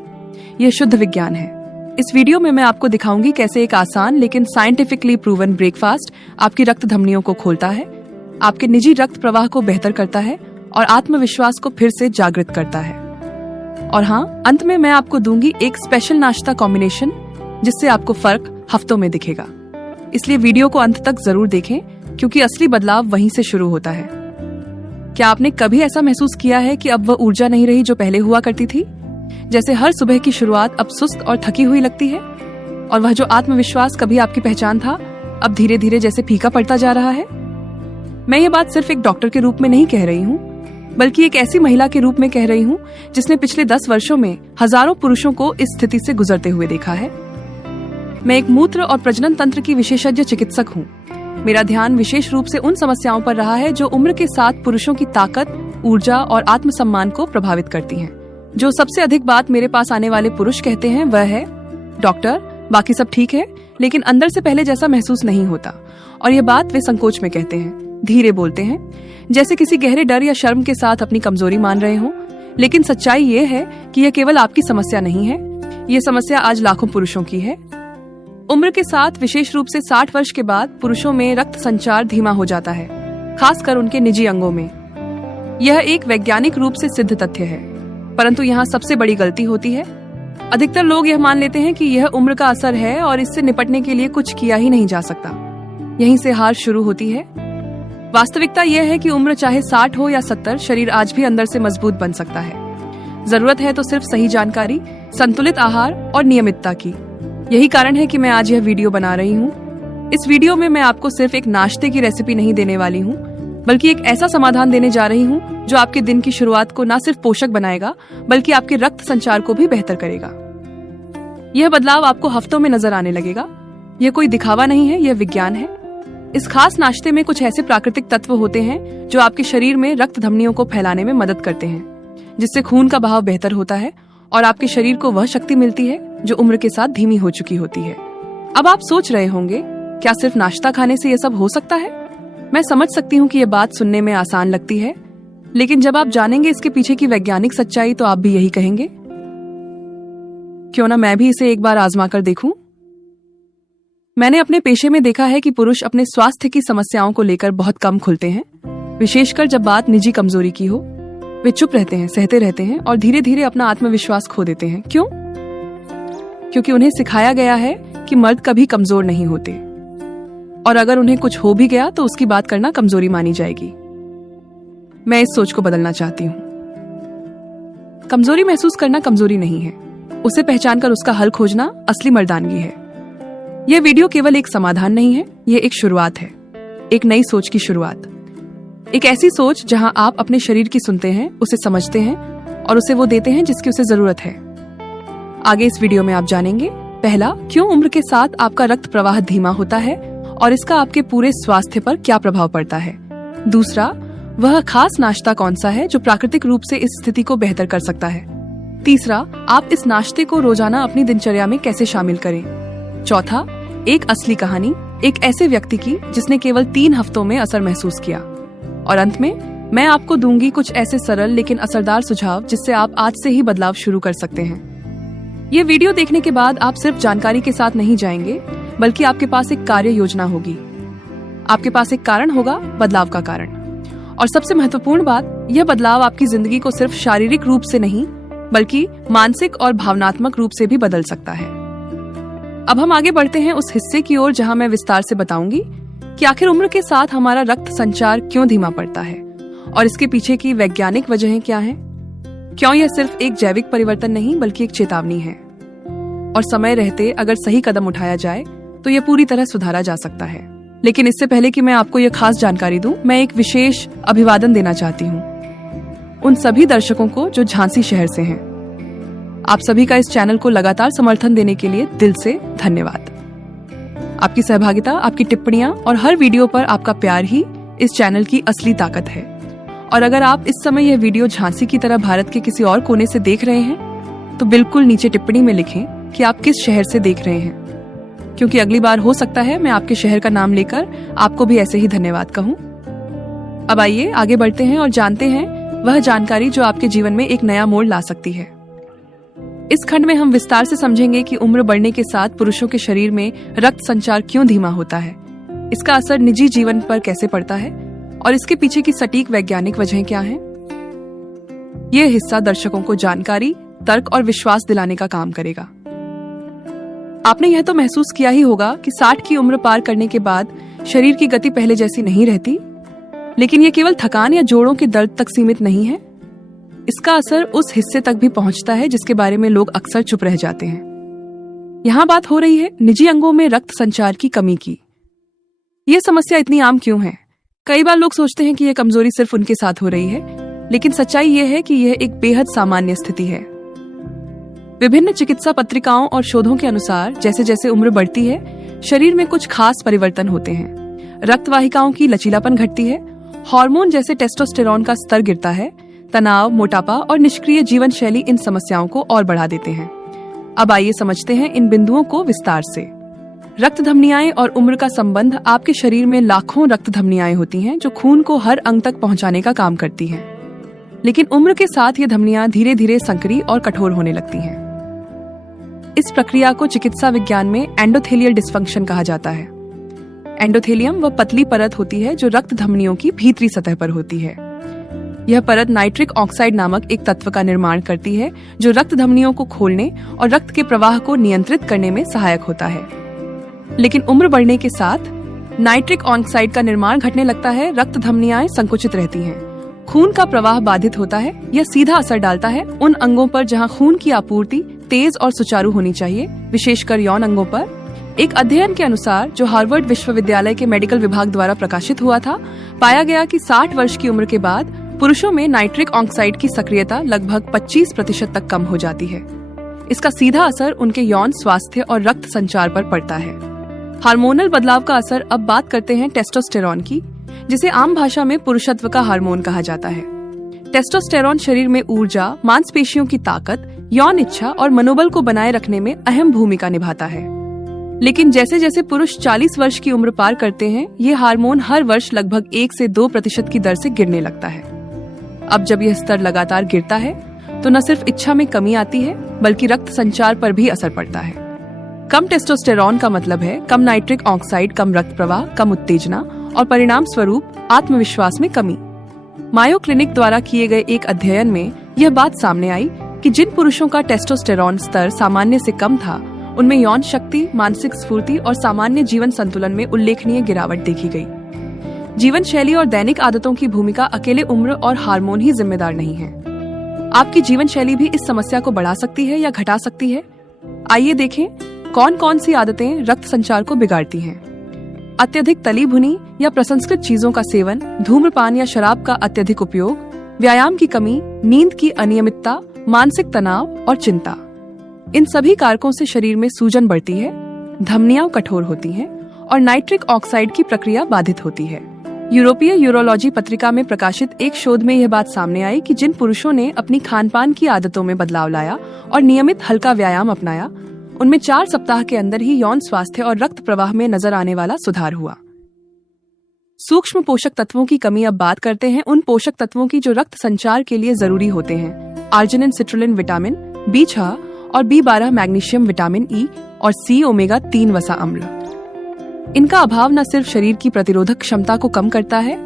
यह शुद्ध विज्ञान है। इस वीडियो में मैं आपको दिखाऊंगी कैसे एक आसान लेकिन साइंटिफिकली प्रूवन ब्रेकफास्ट आपकी रक्त धमनियों को खोलता है, आपके निजी रक्त प्रवाह को बेहतर करता है और आत्मविश्वास को फिर से जागृत करता है। और हाँ, अंत में मैं आपको दूंगी एक स्पेशल नाश्ता कॉम्बिनेशन जिससे आपको फर्क हफ्तों में दिखेगा। इसलिए वीडियो को अंत तक जरूर देखें, क्योंकि असली बदलाव वहीं से शुरू होता है। क्या आपने कभी ऐसा महसूस किया है कि अब वह ऊर्जा नहीं रही जो पहले हुआ करती थी? जैसे हर सुबह की शुरुआत अब सुस्त और थकी हुई लगती है, और वह जो आत्मविश्वास कभी आपकी पहचान था, अब धीरे धीरे जैसे फीका पड़ता जा रहा है। मैं ये बात सिर्फ एक डॉक्टर के रूप में नहीं कह रही हूँ, बल्कि एक ऐसी महिला के रूप में कह रही हूँ जिसने पिछले 10 वर्षों में हजारों पुरुषों को इस स्थिति से गुजरते हुए देखा है। मैं एक मूत्र और प्रजनन तंत्र की विशेषज्ञ चिकित्सक हूँ। मेरा ध्यान विशेष रूप से उन समस्याओं पर रहा है जो उम्र के साथ पुरुषों की ताकत, ऊर्जा और आत्मसम्मान को प्रभावित करती हैं। जो सबसे अधिक बात मेरे पास आने वाले पुरुष कहते हैं वह है, डॉक्टर, बाकी सब ठीक है, लेकिन अंदर से पहले जैसा महसूस नहीं होता। और ये बात वे संकोच में कहते हैं, धीरे बोलते हैं, जैसे किसी गहरे डर या शर्म के साथ अपनी कमजोरी मान रहे हों। लेकिन सच्चाई ये है कि यह केवल आपकी समस्या नहीं है, ये समस्या आज लाखों पुरुषों की है। उम्र के साथ, विशेष रूप से 60 वर्ष के बाद, पुरुषों में रक्त संचार धीमा हो जाता है, खासकर उनके निजी अंगों में। यह एक वैज्ञानिक रूप से सिद्ध तथ्य है, परंतु यहाँ सबसे बड़ी गलती होती है। अधिकतर लोग यह मान लेते हैं कि यह उम्र का असर है और इससे निपटने के लिए कुछ किया ही नहीं जा सकता। यहीं से हार शुरू होती है। वास्तविकता यह है कि उम्र चाहे 60 हो या 70, शरीर आज भी अंदर से मजबूत बन सकता है। जरूरत है तो सिर्फ सही जानकारी, संतुलित आहार और नियमितता की। यही कारण है कि मैं आज यह वीडियो बना रही हूँ। इस वीडियो में मैं आपको सिर्फ एक नाश्ते की रेसिपी नहीं देने वाली हूँ, बल्कि एक ऐसा समाधान देने जा रही हूँ जो आपके दिन की शुरुआत को न सिर्फ पोषक बनाएगा, बल्कि आपके रक्त संचार को भी बेहतर करेगा। यह बदलाव आपको हफ्तों में नजर आने लगेगा। यह कोई दिखावा नहीं है, यह विज्ञान है। इस खास नाश्ते में कुछ ऐसे प्राकृतिक तत्व होते हैं जो आपके शरीर में रक्त धमनियों को फैलाने में मदद करते हैं, जिससे खून का बहाव बेहतर होता है और आपके शरीर को वह शक्ति मिलती है जो उम्र के साथ धीमी हो चुकी होती है। अब आप सोच रहे होंगे, क्या सिर्फ नाश्ता खाने से यह सब हो सकता है? मैं समझ सकती हूँ कि यह बात सुनने में आसान लगती है, लेकिन जब आप जानेंगे इसके पीछे की वैज्ञानिक सच्चाई तो आप भी यही कहेंगे, क्यों ना मैं भी इसे एक बार आजमा कर देखूं। मैंने अपने पेशे में देखा है कि पुरुष अपने स्वास्थ्य की समस्याओं को लेकर बहुत कम खुलते हैं, विशेषकर जब बात निजी कमजोरी की हो। वे चुप रहते हैं, सहते रहते हैं और धीरे धीरे अपना आत्मविश्वास खो देते हैं। क्यों? क्योंकि उन्हें सिखाया गया है कि मर्द कभी कमजोर नहीं होते, और अगर उन्हें कुछ हो भी गया तो उसकी बात करना कमजोरी मानी जाएगी। मैं इस सोच को बदलना चाहती हूँ। कमजोरी महसूस करना कमजोरी नहीं है, उसे पहचान कर उसका हल खोजना असली मर्दानगी है। यह वीडियो केवल एक समाधान नहीं है, यह एक शुरुआत है, एक नई सोच की शुरुआत। एक ऐसी सोच जहां आप अपने शरीर की सुनते हैं, उसे समझते हैं और उसे वो देते हैं जिसकी उसे जरूरत है। आगे इस वीडियो में आप जानेंगे, पहला, क्यों उम्र के साथ आपका रक्त प्रवाह धीमा होता है और इसका आपके पूरे स्वास्थ्य पर क्या प्रभाव पड़ता है। दूसरा, वह खास नाश्ता कौन सा है जो प्राकृतिक रूप से इस स्थिति को बेहतर कर सकता है। तीसरा, आप इस नाश्ते को रोजाना अपनी दिनचर्या में कैसे शामिल करें। चौथा, एक असली कहानी, एक ऐसे व्यक्ति की जिसने केवल 3 हफ्तों में असर महसूस किया। और अंत में मैं आपको दूंगी कुछ ऐसे सरल लेकिन असरदार सुझाव जिससे आप आज से ही बदलाव शुरू कर सकते हैं। ये वीडियो देखने के बाद आप सिर्फ जानकारी के साथ नहीं जाएंगे, बल्कि आपके पास एक कार्य योजना होगी। आपके पास एक कारण होगा, बदलाव का कारण। और सबसे महत्वपूर्ण बात, यह बदलाव आपकी जिंदगी को सिर्फ शारीरिक रूप से नहीं, बल्कि मानसिक और भावनात्मक रूप से भी बदल सकता है। अब हम आगे बढ़ते हैं उस हिस्से की ओर जहां मैं विस्तार से बताऊंगी कि आखिर उम्र के साथ हमारा रक्त संचार क्यों धीमा पड़ता है और इसके पीछे की वैज्ञानिक वजहें क्या हैं। क्यों यह सिर्फ एक जैविक परिवर्तन नहीं, बल्कि एक चेतावनी है, और समय रहते अगर सही कदम उठाया जाए तो यह पूरी तरह सुधारा जा सकता है। लेकिन इससे पहले कि मैं आपको यह खास जानकारी दूं, मैं एक विशेष अभिवादन देना चाहती हूँ उन सभी दर्शकों को जो झांसी शहर से हैं। आप सभी का इस चैनल को लगातार समर्थन देने के लिए दिल से धन्यवाद। आपकी सहभागिता, आपकी टिप्पणियां और हर वीडियो पर आपका प्यार ही इस चैनल की असली ताकत है। और अगर आप इस समय यह वीडियो झांसी की तरह भारत के किसी और कोने से देख रहे हैं, तो बिल्कुल नीचे टिप्पणी में लिखें कि आप किस शहर से देख रहे हैं, क्योंकि अगली बार हो सकता है मैं आपके शहर का नाम लेकर आपको भी ऐसे ही धन्यवाद कहूँ। अब आइए आगे बढ़ते हैं और जानते हैं वह जानकारी जो आपके जीवन में एक नया मोड़ ला सकती है। इस खंड में हम विस्तार से समझेंगे कि उम्र बढ़ने के साथ पुरुषों के शरीर में रक्त संचार क्यों धीमा होता है, इसका असर निजी जीवन पर कैसे पड़ता है और इसके पीछे की सटीक वैज्ञानिक वजहें क्या हैं। यह हिस्सा दर्शकों को जानकारी, तर्क और विश्वास दिलाने का काम करेगा। आपने यह तो महसूस किया ही होगा कि 60 की उम्र पार करने के बाद शरीर की गति पहले जैसी नहीं रहती, लेकिन यह केवल थकान या जोड़ों के दर्द तक सीमित नहीं है। इसका असर उस हिस्से तक भी पहुंचता है जिसके बारे में लोग अक्सर चुप रह जाते हैं। यहाँ बात हो रही है निजी अंगों में रक्त संचार की कमी की। यह समस्या इतनी आम क्यों है? कई बार लोग सोचते हैं कि यह कमजोरी सिर्फ उनके साथ हो रही है, लेकिन सच्चाई यह है कि यह एक बेहद सामान्य स्थिति है। विभिन्न चिकित्सा पत्रिकाओं और शोधों के अनुसार जैसे जैसे उम्र बढ़ती है, शरीर में कुछ खास परिवर्तन होते हैं। रक्त वाहिकाओं की लचीलापन घटती है, हार्मोन जैसे टेस्टोस्टेरोन का स्तर गिरता है, तनाव, मोटापा और निष्क्रिय जीवन शैली इन समस्याओं को और बढ़ा देते हैं। अब आइए समझते हैं इन बिंदुओं को विस्तार से। रक्त धमनियाएं और उम्र का संबंध। आपके शरीर में लाखों रक्त धमनियाएं होती हैं जो खून को हर अंग तक पहुंचाने का काम करती हैं। लेकिन उम्र के साथ ये धमनियां धीरे धीरे संकरी और कठोर होने लगती हैं। इस प्रक्रिया को चिकित्सा विज्ञान में एंडोथेलियल डिस्फंक्शन कहा जाता है। एंडोथेलियम वह पतली परत होती है जो रक्त धमनियों की भीतरी सतह पर होती है। यह परत नाइट्रिक ऑक्साइड नामक एक तत्व का निर्माण करती है जो रक्त धमनियों को खोलने और रक्त के प्रवाह को नियंत्रित करने में सहायक होता है। लेकिन उम्र बढ़ने के साथ नाइट्रिक ऑक्साइड का निर्माण घटने लगता है, रक्त धमनियां संकुचित रहती हैं खून का प्रवाह बाधित होता है। यह सीधा असर डालता है उन अंगों पर जहां खून की आपूर्ति तेज और सुचारू होनी चाहिए, विशेषकर यौन अंगों पर। एक अध्ययन के अनुसार जो हार्वर्ड विश्वविद्यालय के मेडिकल विभाग द्वारा प्रकाशित हुआ था, पाया गया कि 60 वर्ष की उम्र के बाद पुरुषों में नाइट्रिक ऑक्साइड की सक्रियता लगभग 25% तक कम हो जाती है। इसका सीधा असर उनके यौन स्वास्थ्य और रक्त संचार पर पड़ता है। हार्मोनल बदलाव का असर। अब बात करते हैं टेस्टोस्टेरॉन की, जिसे आम भाषा में पुरुषत्व का हार्मोन कहा जाता है। टेस्टोस्टेरॉन शरीर में ऊर्जा, मांसपेशियों की ताकत, यौन इच्छा और मनोबल को बनाए रखने में अहम भूमिका निभाता है। लेकिन जैसे जैसे पुरुष 40 वर्ष की उम्र पार करते हैं, ये हार्मोन हर वर्ष लगभग 1 से 2% की दर से गिरने लगता है। अब जब यह स्तर लगातार गिरता है तो न सिर्फ इच्छा में कमी आती है, बल्कि रक्त संचार पर भी असर पड़ता है। कम टेस्टोस्टेरॉन का मतलब है कम नाइट्रिक ऑक्साइड, कम रक्त प्रवाह, कम उत्तेजना और परिणाम स्वरूप आत्मविश्वास में कमी। मायो क्लिनिक द्वारा किए गए एक अध्ययन में यह बात सामने आई कि जिन पुरुषों का टेस्टोस्टेरॉन स्तर सामान्य से कम था, उनमें यौन शक्ति, मानसिक स्फूर्ति और सामान्य जीवन संतुलन में उल्लेखनीय गिरावट देखी गई। जीवन शैली और दैनिक आदतों की भूमिका अकेले उम्र और हार्मोन ही जिम्मेदार नहीं है। आपकी जीवन शैली भी इस समस्या को बढ़ा सकती है या घटा सकती है। आइए देखें कौन कौन सी आदतें रक्त संचार को बिगाड़ती हैं। अत्यधिक तली भुनी या प्रसंस्कृत चीजों का सेवन, धूम्रपान या शराब का अत्यधिक उपयोग, व्यायाम की कमी, नींद की अनियमितता, मानसिक तनाव और चिंता। इन सभी कारकों से शरीर में सूजन बढ़ती है, धमनियां कठोर होती हैं और नाइट्रिक ऑक्साइड की प्रक्रिया बाधित होती है। यूरोपीय यूरोलॉजी पत्रिका में प्रकाशित एक शोध में यह बात सामने आई कि जिन पुरुषों ने अपनी खानपान की आदतों में बदलाव लाया और नियमित हल्का व्यायाम अपनाया, उनमें 4 सप्ताह के अंदर ही यौन स्वास्थ्य और रक्त प्रवाह में नजर आने वाला सुधार हुआ। सूक्ष्म पोषक तत्वों की कमी। अब बात करते हैं उन पोषक तत्वों की जो रक्त संचार के लिए जरूरी होते हैं। आर्जिनिन, सिट्रुलिन, विटामिन B6 और B12, मैग्नीशियम, विटामिन E और C, ओमेगा 3 वसा अम्ल। इनका अभाव न सिर्फ शरीर की प्रतिरोधक क्षमता को कम करता है,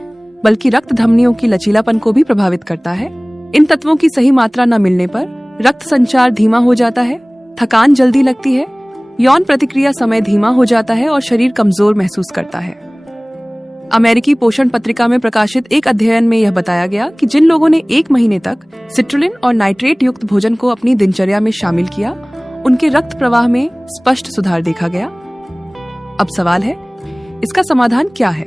बल्कि रक्त धमनियों की लचीलापन को भी प्रभावित करता है। इन तत्वों की सही मात्रा न मिलने पर रक्त संचार धीमा हो जाता है, थकान जल्दी लगती है, यौन प्रतिक्रिया समय धीमा हो जाता है और शरीर कमजोर महसूस करता है। अमेरिकी पोषण पत्रिका में प्रकाशित एक अध्ययन में यह बताया गया कि जिन लोगों ने 1 महीने तक सिट्रुलिन और नाइट्रेट युक्त भोजन को अपनी दिनचर्या में शामिल किया, उनके रक्त प्रवाह में स्पष्ट सुधार देखा गया। अब सवाल है, इसका समाधान क्या है?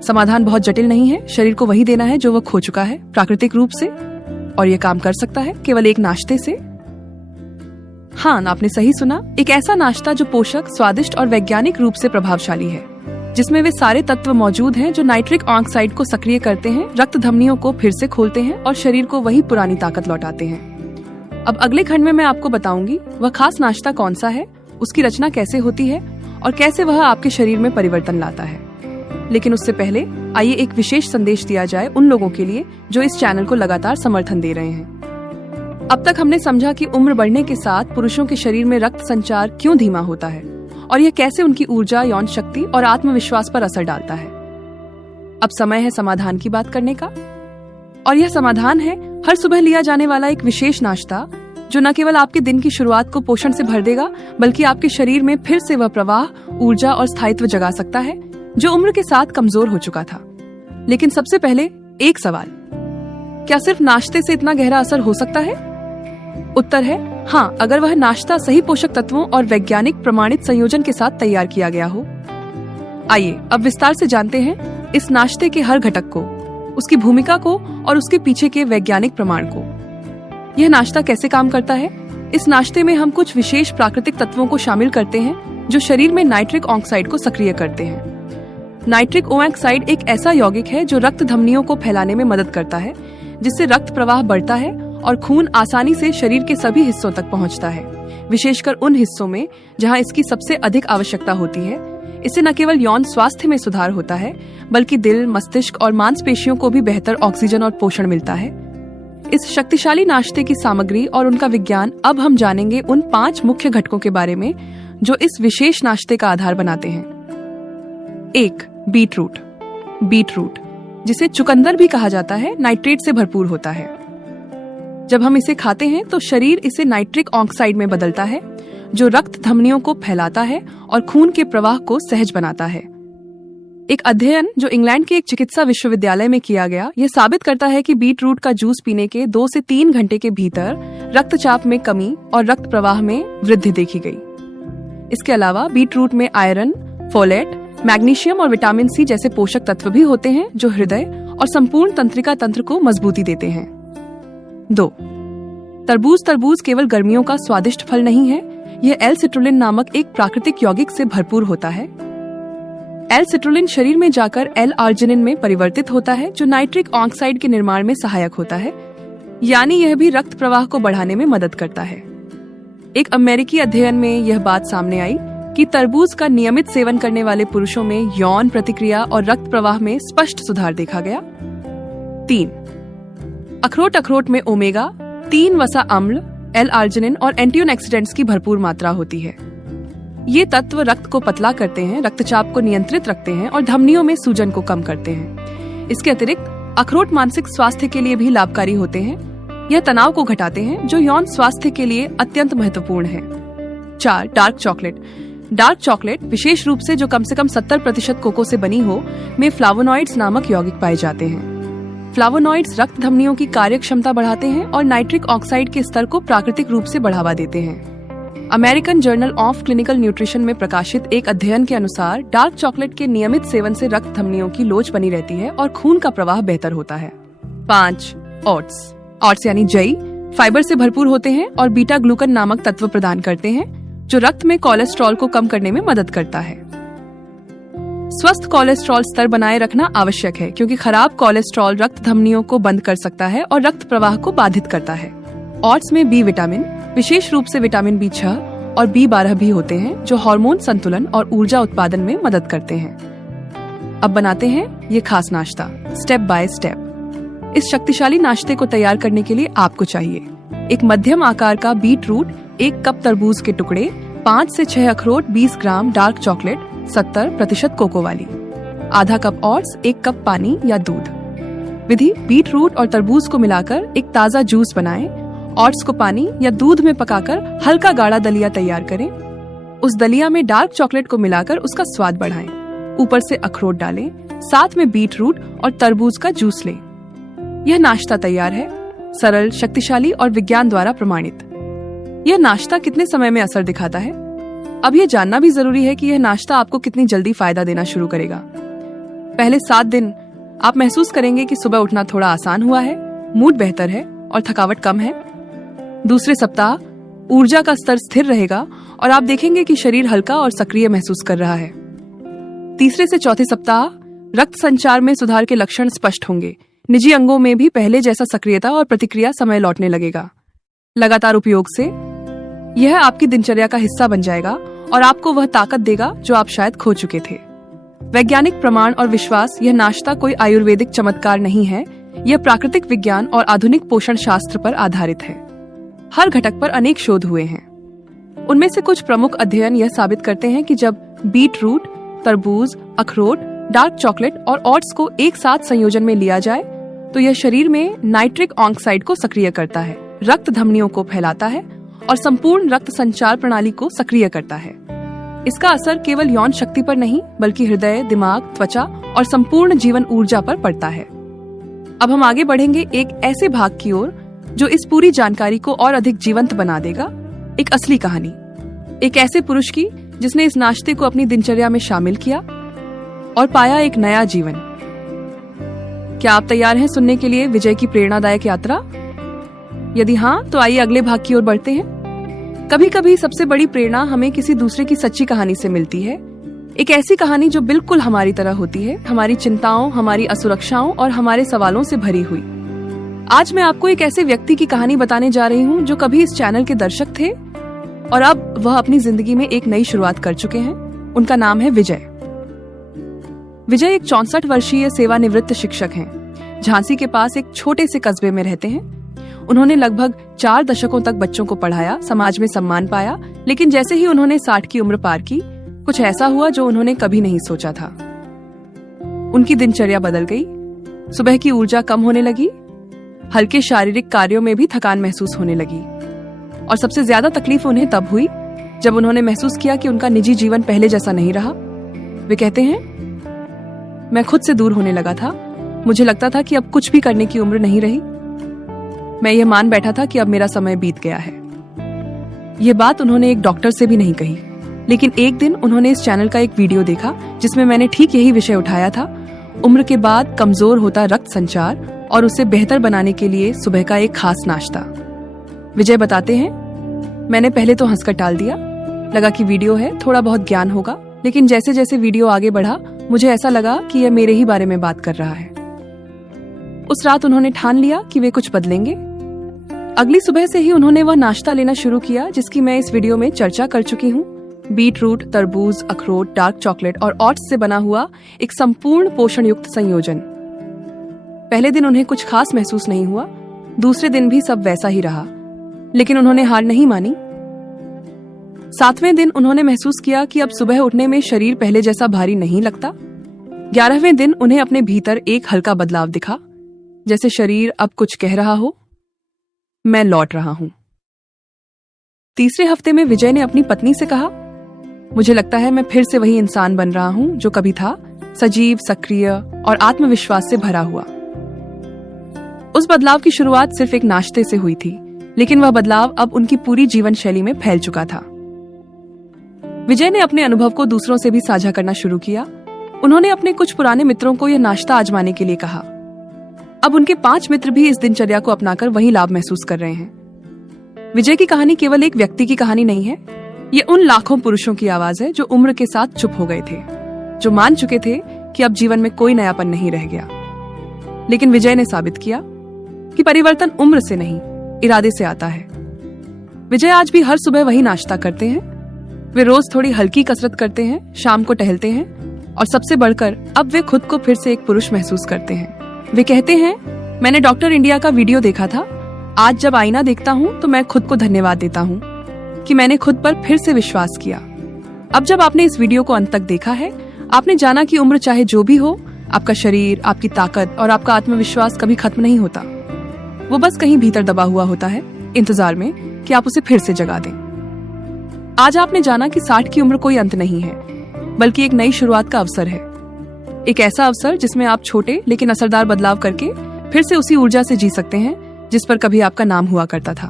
समाधान बहुत जटिल नहीं है। शरीर को वही देना है जो वह खो चुका है प्राकृतिक रूप से, और यह काम कर सकता है केवल एक नाश्ते से। हाँ, आपने सही सुना, एक ऐसा नाश्ता जो पोषक, स्वादिष्ट और वैज्ञानिक रूप से प्रभावशाली है, जिसमें वे सारे तत्व मौजूद हैं जो नाइट्रिक ऑक्साइड को सक्रिय करते हैं, रक्त धमनियों को फिर से खोलते हैं और शरीर को वही पुरानी ताकत लौटाते हैं। अब अगले खंड में मैं आपको बताऊंगी वह खास नाश्ता कौन सा है, उसकी रचना कैसे होती है और कैसे वह आपके शरीर में परिवर्तन लाता है। लेकिन उससे पहले आइए एक विशेष संदेश दिया जाए उन लोगों के लिए जो इस चैनल को लगातार समर्थन दे रहे हैं। अब तक हमने समझा कि उम्र बढ़ने के साथ पुरुषों के शरीर में रक्त संचार क्यों धीमा होता है और यह कैसे उनकी ऊर्जा, यौन शक्ति और आत्मविश्वास पर असर डालता है। अब समय है समाधान की बात करने का, और यह समाधान है हर सुबह लिया जाने वाला एक विशेष नाश्ता जो न केवल आपके दिन की शुरुआत को पोषण से भर देगा, बल्कि आपके शरीर में फिर से वह प्रवाह, ऊर्जा और स्थायित्व जगा सकता है जो उम्र के साथ कमजोर हो चुका था। लेकिन सबसे पहले एक सवाल, क्या सिर्फ नाश्ते से इतना गहरा असर हो सकता है? उत्तर है हाँ, अगर वह नाश्ता सही पोषक तत्वों और वैज्ञानिक प्रमाणित संयोजन के साथ तैयार किया गया हो। आइए अब विस्तार से जानते हैं इस नाश्ते के हर घटक को, उसकी भूमिका को और उसके पीछे के वैज्ञानिक प्रमाण को। यह नाश्ता कैसे काम करता है? इस नाश्ते में हम कुछ विशेष प्राकृतिक तत्वों को शामिल करते हैं जो शरीर में नाइट्रिक ऑक्साइड को सक्रिय करते हैं। नाइट्रिक ऑक्साइड एक ऐसा यौगिक है जो रक्त धमनियों को फैलाने में मदद करता है, जिससे रक्त प्रवाह बढ़ता है और खून आसानी से शरीर के सभी हिस्सों तक पहुंचता है, विशेषकर उन हिस्सों में जहां इसकी सबसे अधिक आवश्यकता होती है। इससे न केवल यौन स्वास्थ्य में सुधार होता है, बल्कि दिल, मस्तिष्क और मांसपेशियों को भी बेहतर ऑक्सीजन और पोषण मिलता है। इस शक्तिशाली नाश्ते की सामग्री और उनका विज्ञान अब हम जानेंगे उन 5 मुख्य घटकों के बारे में जो इस विशेष नाश्ते का आधार बनाते हैं। 1. बीटरूट। बीटरूट, जिसे चुकंदर भी कहा जाता है, नाइट्रेट से भरपूर होता है। जब हम इसे खाते हैं तो शरीर इसे नाइट्रिक ऑक्साइड में बदलता है, जो रक्त धमनियों को फैलाता है और खून के प्रवाह को सहज बनाता है। एक अध्ययन जो इंग्लैंड के एक चिकित्सा विश्वविद्यालय में किया गया, यह साबित करता है कि बीट रूट का जूस पीने के 2 से 3 घंटे के भीतर रक्तचाप में कमी और रक्त प्रवाह में वृद्धि देखी गई। इसके अलावा बीट रूट में आयरन, फोलेट, मैग्नीशियम और विटामिन सी जैसे पोषक तत्व भी होते हैं जो हृदय और संपूर्ण तंत्रिका तंत्र को मजबूती देते हैं। 2. तरबूज केवल गर्मियों का स्वादिष्ट फल नहीं है, यह एल-सिट्रुलिन नामक एक प्राकृतिक यौगिक से भरपूर होता है। एल-सिट्रुलिन शरीर में जाकर एल-आर्जिनिन में परिवर्तित होता है जो नाइट्रिक ऑक्साइड के निर्माण में सहायक होता है, यानी यह भी रक्त प्रवाह को बढ़ाने में मदद करता है। एक अमेरिकी अध्ययन में यह बात सामने आई कि तरबूज का नियमित सेवन करने वाले पुरुषों में यौन प्रतिक्रिया और रक्त प्रवाह में स्पष्ट सुधार देखा गया। 3. अखरोट में ओमेगा 3 वसा अम्ल, एल-आर्जिनिन और एंटीऑक्सीडेंट्स की भरपूर मात्रा होती है। ये तत्व रक्त को पतला करते हैं, रक्तचाप को नियंत्रित रखते हैं और धमनियों में सूजन को कम करते हैं। इसके अतिरिक्त अखरोट मानसिक स्वास्थ्य के लिए भी लाभकारी होते हैं। यह तनाव को घटाते हैं जो यौन स्वास्थ्य के लिए अत्यंत महत्वपूर्ण है। 4. डार्क चॉकलेट विशेष रूप से जो कम से कम 70% कोको से बनी हो, में फ्लावोनॉइड्स नामक यौगिक पाए जाते हैं। फ्लावोनॉइड्स रक्त धमनियों की कार्य क्षमता बढ़ाते हैं और नाइट्रिक ऑक्साइड के स्तर को प्राकृतिक रूप से बढ़ावा देते हैं। American journal of clinical nutrition में प्रकाशित एक अध्ययन के अनुसार डार्क चॉकलेट के नियमित सेवन से रक्त धमनियों की लोच बनी रहती है और खून का प्रवाह बेहतर होता है। 5. ओट्स यानी जई फाइबर से भरपूर होते हैं और बीटा ग्लूकन नामक तत्व प्रदान करते हैं जो रक्त में कोलेस्ट्रॉल को कम करने में मदद करता है। स्वस्थ कोलेस्ट्रॉल स्तर बनाए रखना आवश्यक है क्योंकि खराब कोलेस्ट्रॉल रक्त धमनियों को बंद कर सकता है और रक्त प्रवाह को बाधित करता है। ओट्स में बी विटामिन, विशेष रूप से विटामिन B6 और B12 भी होते हैं जो हार्मोन संतुलन और ऊर्जा उत्पादन में मदद करते हैं। अब बनाते हैं ये खास नाश्ता स्टेप बाय स्टेप। इस शक्तिशाली नाश्ते को तैयार करने के लिए आपको चाहिए एक मध्यम आकार का बीट रूट, 1 कप तरबूज के टुकड़े, 5 से 6 अखरोट, 20 ग्राम डार्क चॉकलेट, 70% कोको वाली, आधा कप ओट्स, 1 कप पानी या दूध। विधि: बीट रूट और तरबूज को मिलाकर एक ताज़ा जूस बनाएं। ओट्स को पानी या दूध में पकाकर हल्का गाढ़ा दलिया तैयार करें। उस दलिया में डार्क चॉकलेट को मिलाकर उसका स्वाद बढ़ाएं। ऊपर से अखरोट डालें, साथ में बीट रूट और तरबूज का जूस लें। यह नाश्ता तैयार है, सरल, शक्तिशाली और विज्ञान द्वारा प्रमाणित। यह नाश्ता कितने समय में असर दिखाता है? अब यह जानना भी जरूरी है कि यह नाश्ता आपको कितनी जल्दी फायदा देना शुरू करेगा। पहले 7 दिन आप महसूस करेंगे कि सुबह उठना थोड़ा आसान हुआ है, मूड बेहतर है और थकावट कम है। दूसरे सप्ताह ऊर्जा का स्तर स्थिर रहेगा और आप देखेंगे कि शरीर हल्का और सक्रिय महसूस कर रहा है। तीसरे से चौथे सप्ताह रक्त संचार में सुधार के लक्षण स्पष्ट होंगे। निजी अंगों में भी पहले जैसा सक्रियता और प्रतिक्रिया समय लौटने लगेगा। लगातार उपयोग से यह आपकी दिनचर्या का हिस्सा बन जाएगा और आपको वह ताकत देगा जो आप शायद खो चुके थे। वैज्ञानिक प्रमाण और विश्वास: यह नाश्ता कोई आयुर्वेदिक चमत्कार नहीं है, यह प्राकृतिक विज्ञान और आधुनिक पोषण शास्त्र पर आधारित है। हर घटक पर अनेक शोध हुए हैं। उनमें से कुछ प्रमुख अध्ययन यह साबित करते हैं कि जब बीट रूट, तरबूज, अखरोट, डार्क चॉकलेट और ओट्स को एक साथ संयोजन में लिया जाए तो यह शरीर में नाइट्रिक ऑक्साइड को सक्रिय करता है, रक्त धमनियों को फैलाता है और संपूर्ण रक्त संचार प्रणाली को सक्रिय करता है। इसका असर केवल यौन शक्ति पर नहीं बल्कि हृदय, दिमाग, त्वचा और संपूर्ण जीवन ऊर्जा पर पड़ता है। अब हम आगे बढ़ेंगे एक ऐसे भाग की ओर जो इस पूरी जानकारी को और अधिक जीवंत बना देगा। एक असली कहानी, एक ऐसे पुरुष की जिसने इस नाश्ते को अपनी दिनचर्या में शामिल किया और पाया एक नया जीवन। क्या आप तैयार हैं सुनने के लिए विजय की प्रेरणादायक यात्रा? यदि हाँ, तो आइए अगले भाग की ओर बढ़ते हैं। कभी कभी सबसे बड़ी प्रेरणा हमें किसी दूसरे की सच्ची कहानी से मिलती है। एक ऐसी कहानी जो बिल्कुल हमारी तरह होती है, हमारी चिंताओं, हमारी असुरक्षाओं और हमारे सवालों से भरी हुई। आज मैं आपको एक ऐसे व्यक्ति की कहानी बताने जा रही हूँ जो कभी इस चैनल के दर्शक थे और अब वह अपनी जिंदगी में एक नई शुरुआत कर चुके हैं। उनका नाम है विजय। विजय एक 64 वर्षीय सेवानिवृत्त शिक्षक हैं। झांसी के पास एक छोटे से कस्बे में रहते हैं। उन्होंने लगभग 4 दशकों तक बच्चों को पढ़ाया, समाज में सम्मान पाया, लेकिन जैसे ही उन्होंने 60 की उम्र पार की, कुछ ऐसा हुआ जो उन्होंने कभी नहीं सोचा था। उनकी दिनचर्या बदल गई। सुबह की ऊर्जा कम होने लगी, हल्के शारीरिक कार्यों में भी थकान महसूस होने लगी और सबसे ज्यादा तकलीफ उन्हें तब हुई जब उन्होंने महसूस किया कि उनका निजी जीवन पहले जैसा नहीं रहा। वे कहते हैं, मैं खुद से दूर होने लगा था। मुझे लगता था कि अब कुछ भी करने की उम्र नहीं रही। मैं ये मान बैठा था कि अब मेरा समय बीत गया है। ये बात उन्होंने एक डॉक्टर से भी नहीं कही, लेकिन एक दिन उन्होंने इस चैनल का एक वीडियो देखा जिसमें मैंने ठीक यही विषय उठाया था, उम्र के बाद कमजोर होता रक्त संचार और उसे बेहतर बनाने के लिए सुबह का एक खास नाश्ता। विजय बताते हैं, मैंने पहले तो हंसकर टाल दिया, लगा कि वीडियो है, थोड़ा बहुत ज्ञान होगा, लेकिन जैसे जैसे वीडियो आगे बढ़ा मुझे ऐसा लगा कि यह मेरे ही बारे में बात कर रहा है। उस रात उन्होंने ठान लिया कि वे कुछ बदलेंगे। अगली सुबह से ही उन्होंने वह नाश्ता लेना शुरू किया जिसकी मैं इस वीडियो में चर्चा कर चुकी हूँ। बीट रूट, तरबूज, अखरोट, डार्क चॉकलेट और ओट्स से बना हुआ एक संपूर्ण पोषण युक्त संयोजन। पहले दिन उन्हें कुछ खास महसूस नहीं हुआ, दूसरे दिन भी सब वैसा ही रहा, लेकिन उन्होंने हार नहीं मानी। 7वें दिन उन्होंने महसूस किया कि अब सुबह उठने में शरीर पहले जैसा भारी नहीं लगता। 11वें दिन उन्हें अपने भीतर एक हल्का बदलाव दिखा, जैसे शरीर अब कुछ कह रहा हो, मैं लौट रहा हूं। तीसरे हफ्ते में विजय ने अपनी पत्नी से कहा, मुझे लगता है मैं फिर से वही इंसान बन रहा हूं जो कभी था, सजीव, सक्रिय और आत्मविश्वास से भरा हुआ। उस बदलाव की शुरुआत सिर्फ एक नाश्ते से हुई थी, लेकिन वह बदलाव अब उनकी पूरी जीवन शैली में फैल चुका था। विजय ने अपने अनुभव को दूसरों से भी साझा करना शुरू किया। उन्होंने अपने कुछ पुराने मित्रों को यह नाश्ता आजमाने के लिए कहा। अब उनके 5 मित्र भी इस दिनचर्या को अपनाकर वही लाभ महसूस कर रहे हैं। विजय की कहानी केवल एक व्यक्ति की कहानी नहीं है, ये उन लाखों पुरुषों की आवाज है जो उम्र के साथ चुप हो गए थे, जो मान चुके थे कि अब जीवन में कोई नयापन नहीं रह गया। लेकिन विजय ने साबित किया कि परिवर्तन उम्र से नहीं, इरादे से आता है। विजय आज भी हर सुबह वही नाश्ता करते हैं, वे रोज थोड़ी हल्की कसरत करते हैं, शाम को टहलते हैं और सबसे बढ़कर अब वे खुद को फिर से एक पुरुष महसूस करते हैं। वे कहते हैं, मैंने डॉक्टर इंडिया का वीडियो देखा था, आज जब आईना देखता हूँ तो मैं खुद को धन्यवाद देता हूँ कि मैंने खुद पर फिर से विश्वास किया। अब जब आपने इस वीडियो को अंत तक देखा है, आपने जाना कि उम्र चाहे जो भी हो, आपका शरीर, आपकी ताकत और आपका आत्मविश्वास कभी खत्म नहीं होता। वो बस कहीं भीतर दबा हुआ होता है, इंतजार में कि आप उसे फिर से जगा दें। आज आपने जाना कि 60 की उम्र कोई अंत नहीं है, बल्कि एक नई शुरुआत का अवसर है। एक ऐसा अवसर जिसमें आप छोटे लेकिन असरदार बदलाव करके फिर से उसी ऊर्जा से जी सकते हैं जिस पर कभी आपका नाम हुआ करता था।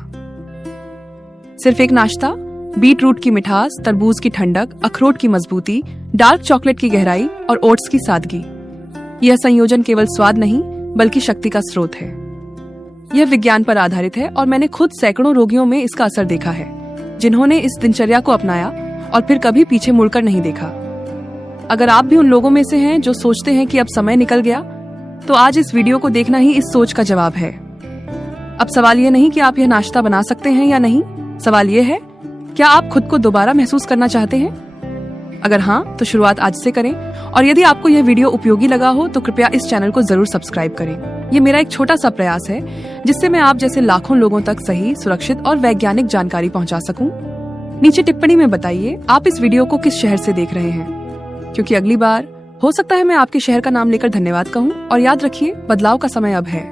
सिर्फ एक नाश्ता, बीट रूट की मिठास, तरबूज की ठंडक, अखरोट की मजबूती, डार्क चॉकलेट की गहराई और ओट्स की सादगी, यह संयोजन केवल स्वाद नहीं बल्कि शक्ति का स्रोत है। यह विज्ञान पर आधारित है और मैंने खुद सैकड़ों रोगियों में इसका असर देखा है, जिन्होंने इस दिनचर्या को अपनाया और फिर कभी पीछे मुड़कर नहीं देखा। अगर आप भी उन लोगों में से हैं जो सोचते हैं कि अब समय निकल गया, तो आज इस वीडियो को देखना ही इस सोच का जवाब है। अब सवाल यह नहीं कि आप यह नाश्ता बना सकते हैं या नहीं, सवाल यह है, क्या आप खुद को दोबारा महसूस करना चाहते हैं? अगर हाँ, तो शुरुआत आज से करें, और यदि आपको यह वीडियो उपयोगी लगा हो तो कृपया इस चैनल को जरूर सब्सक्राइब करें। ये मेरा एक छोटा सा प्रयास है जिससे मैं आप जैसे लाखों लोगों तक सही, सुरक्षित और वैज्ञानिक जानकारी पहुंचा सकूं। नीचे टिप्पणी में बताइए आप इस वीडियो को किस शहर से देख रहे हैं, क्योंकि अगली बार हो सकता है मैं आपके शहर का नाम लेकर धन्यवाद कहूं। और याद रखिए, बदलाव का समय अब है।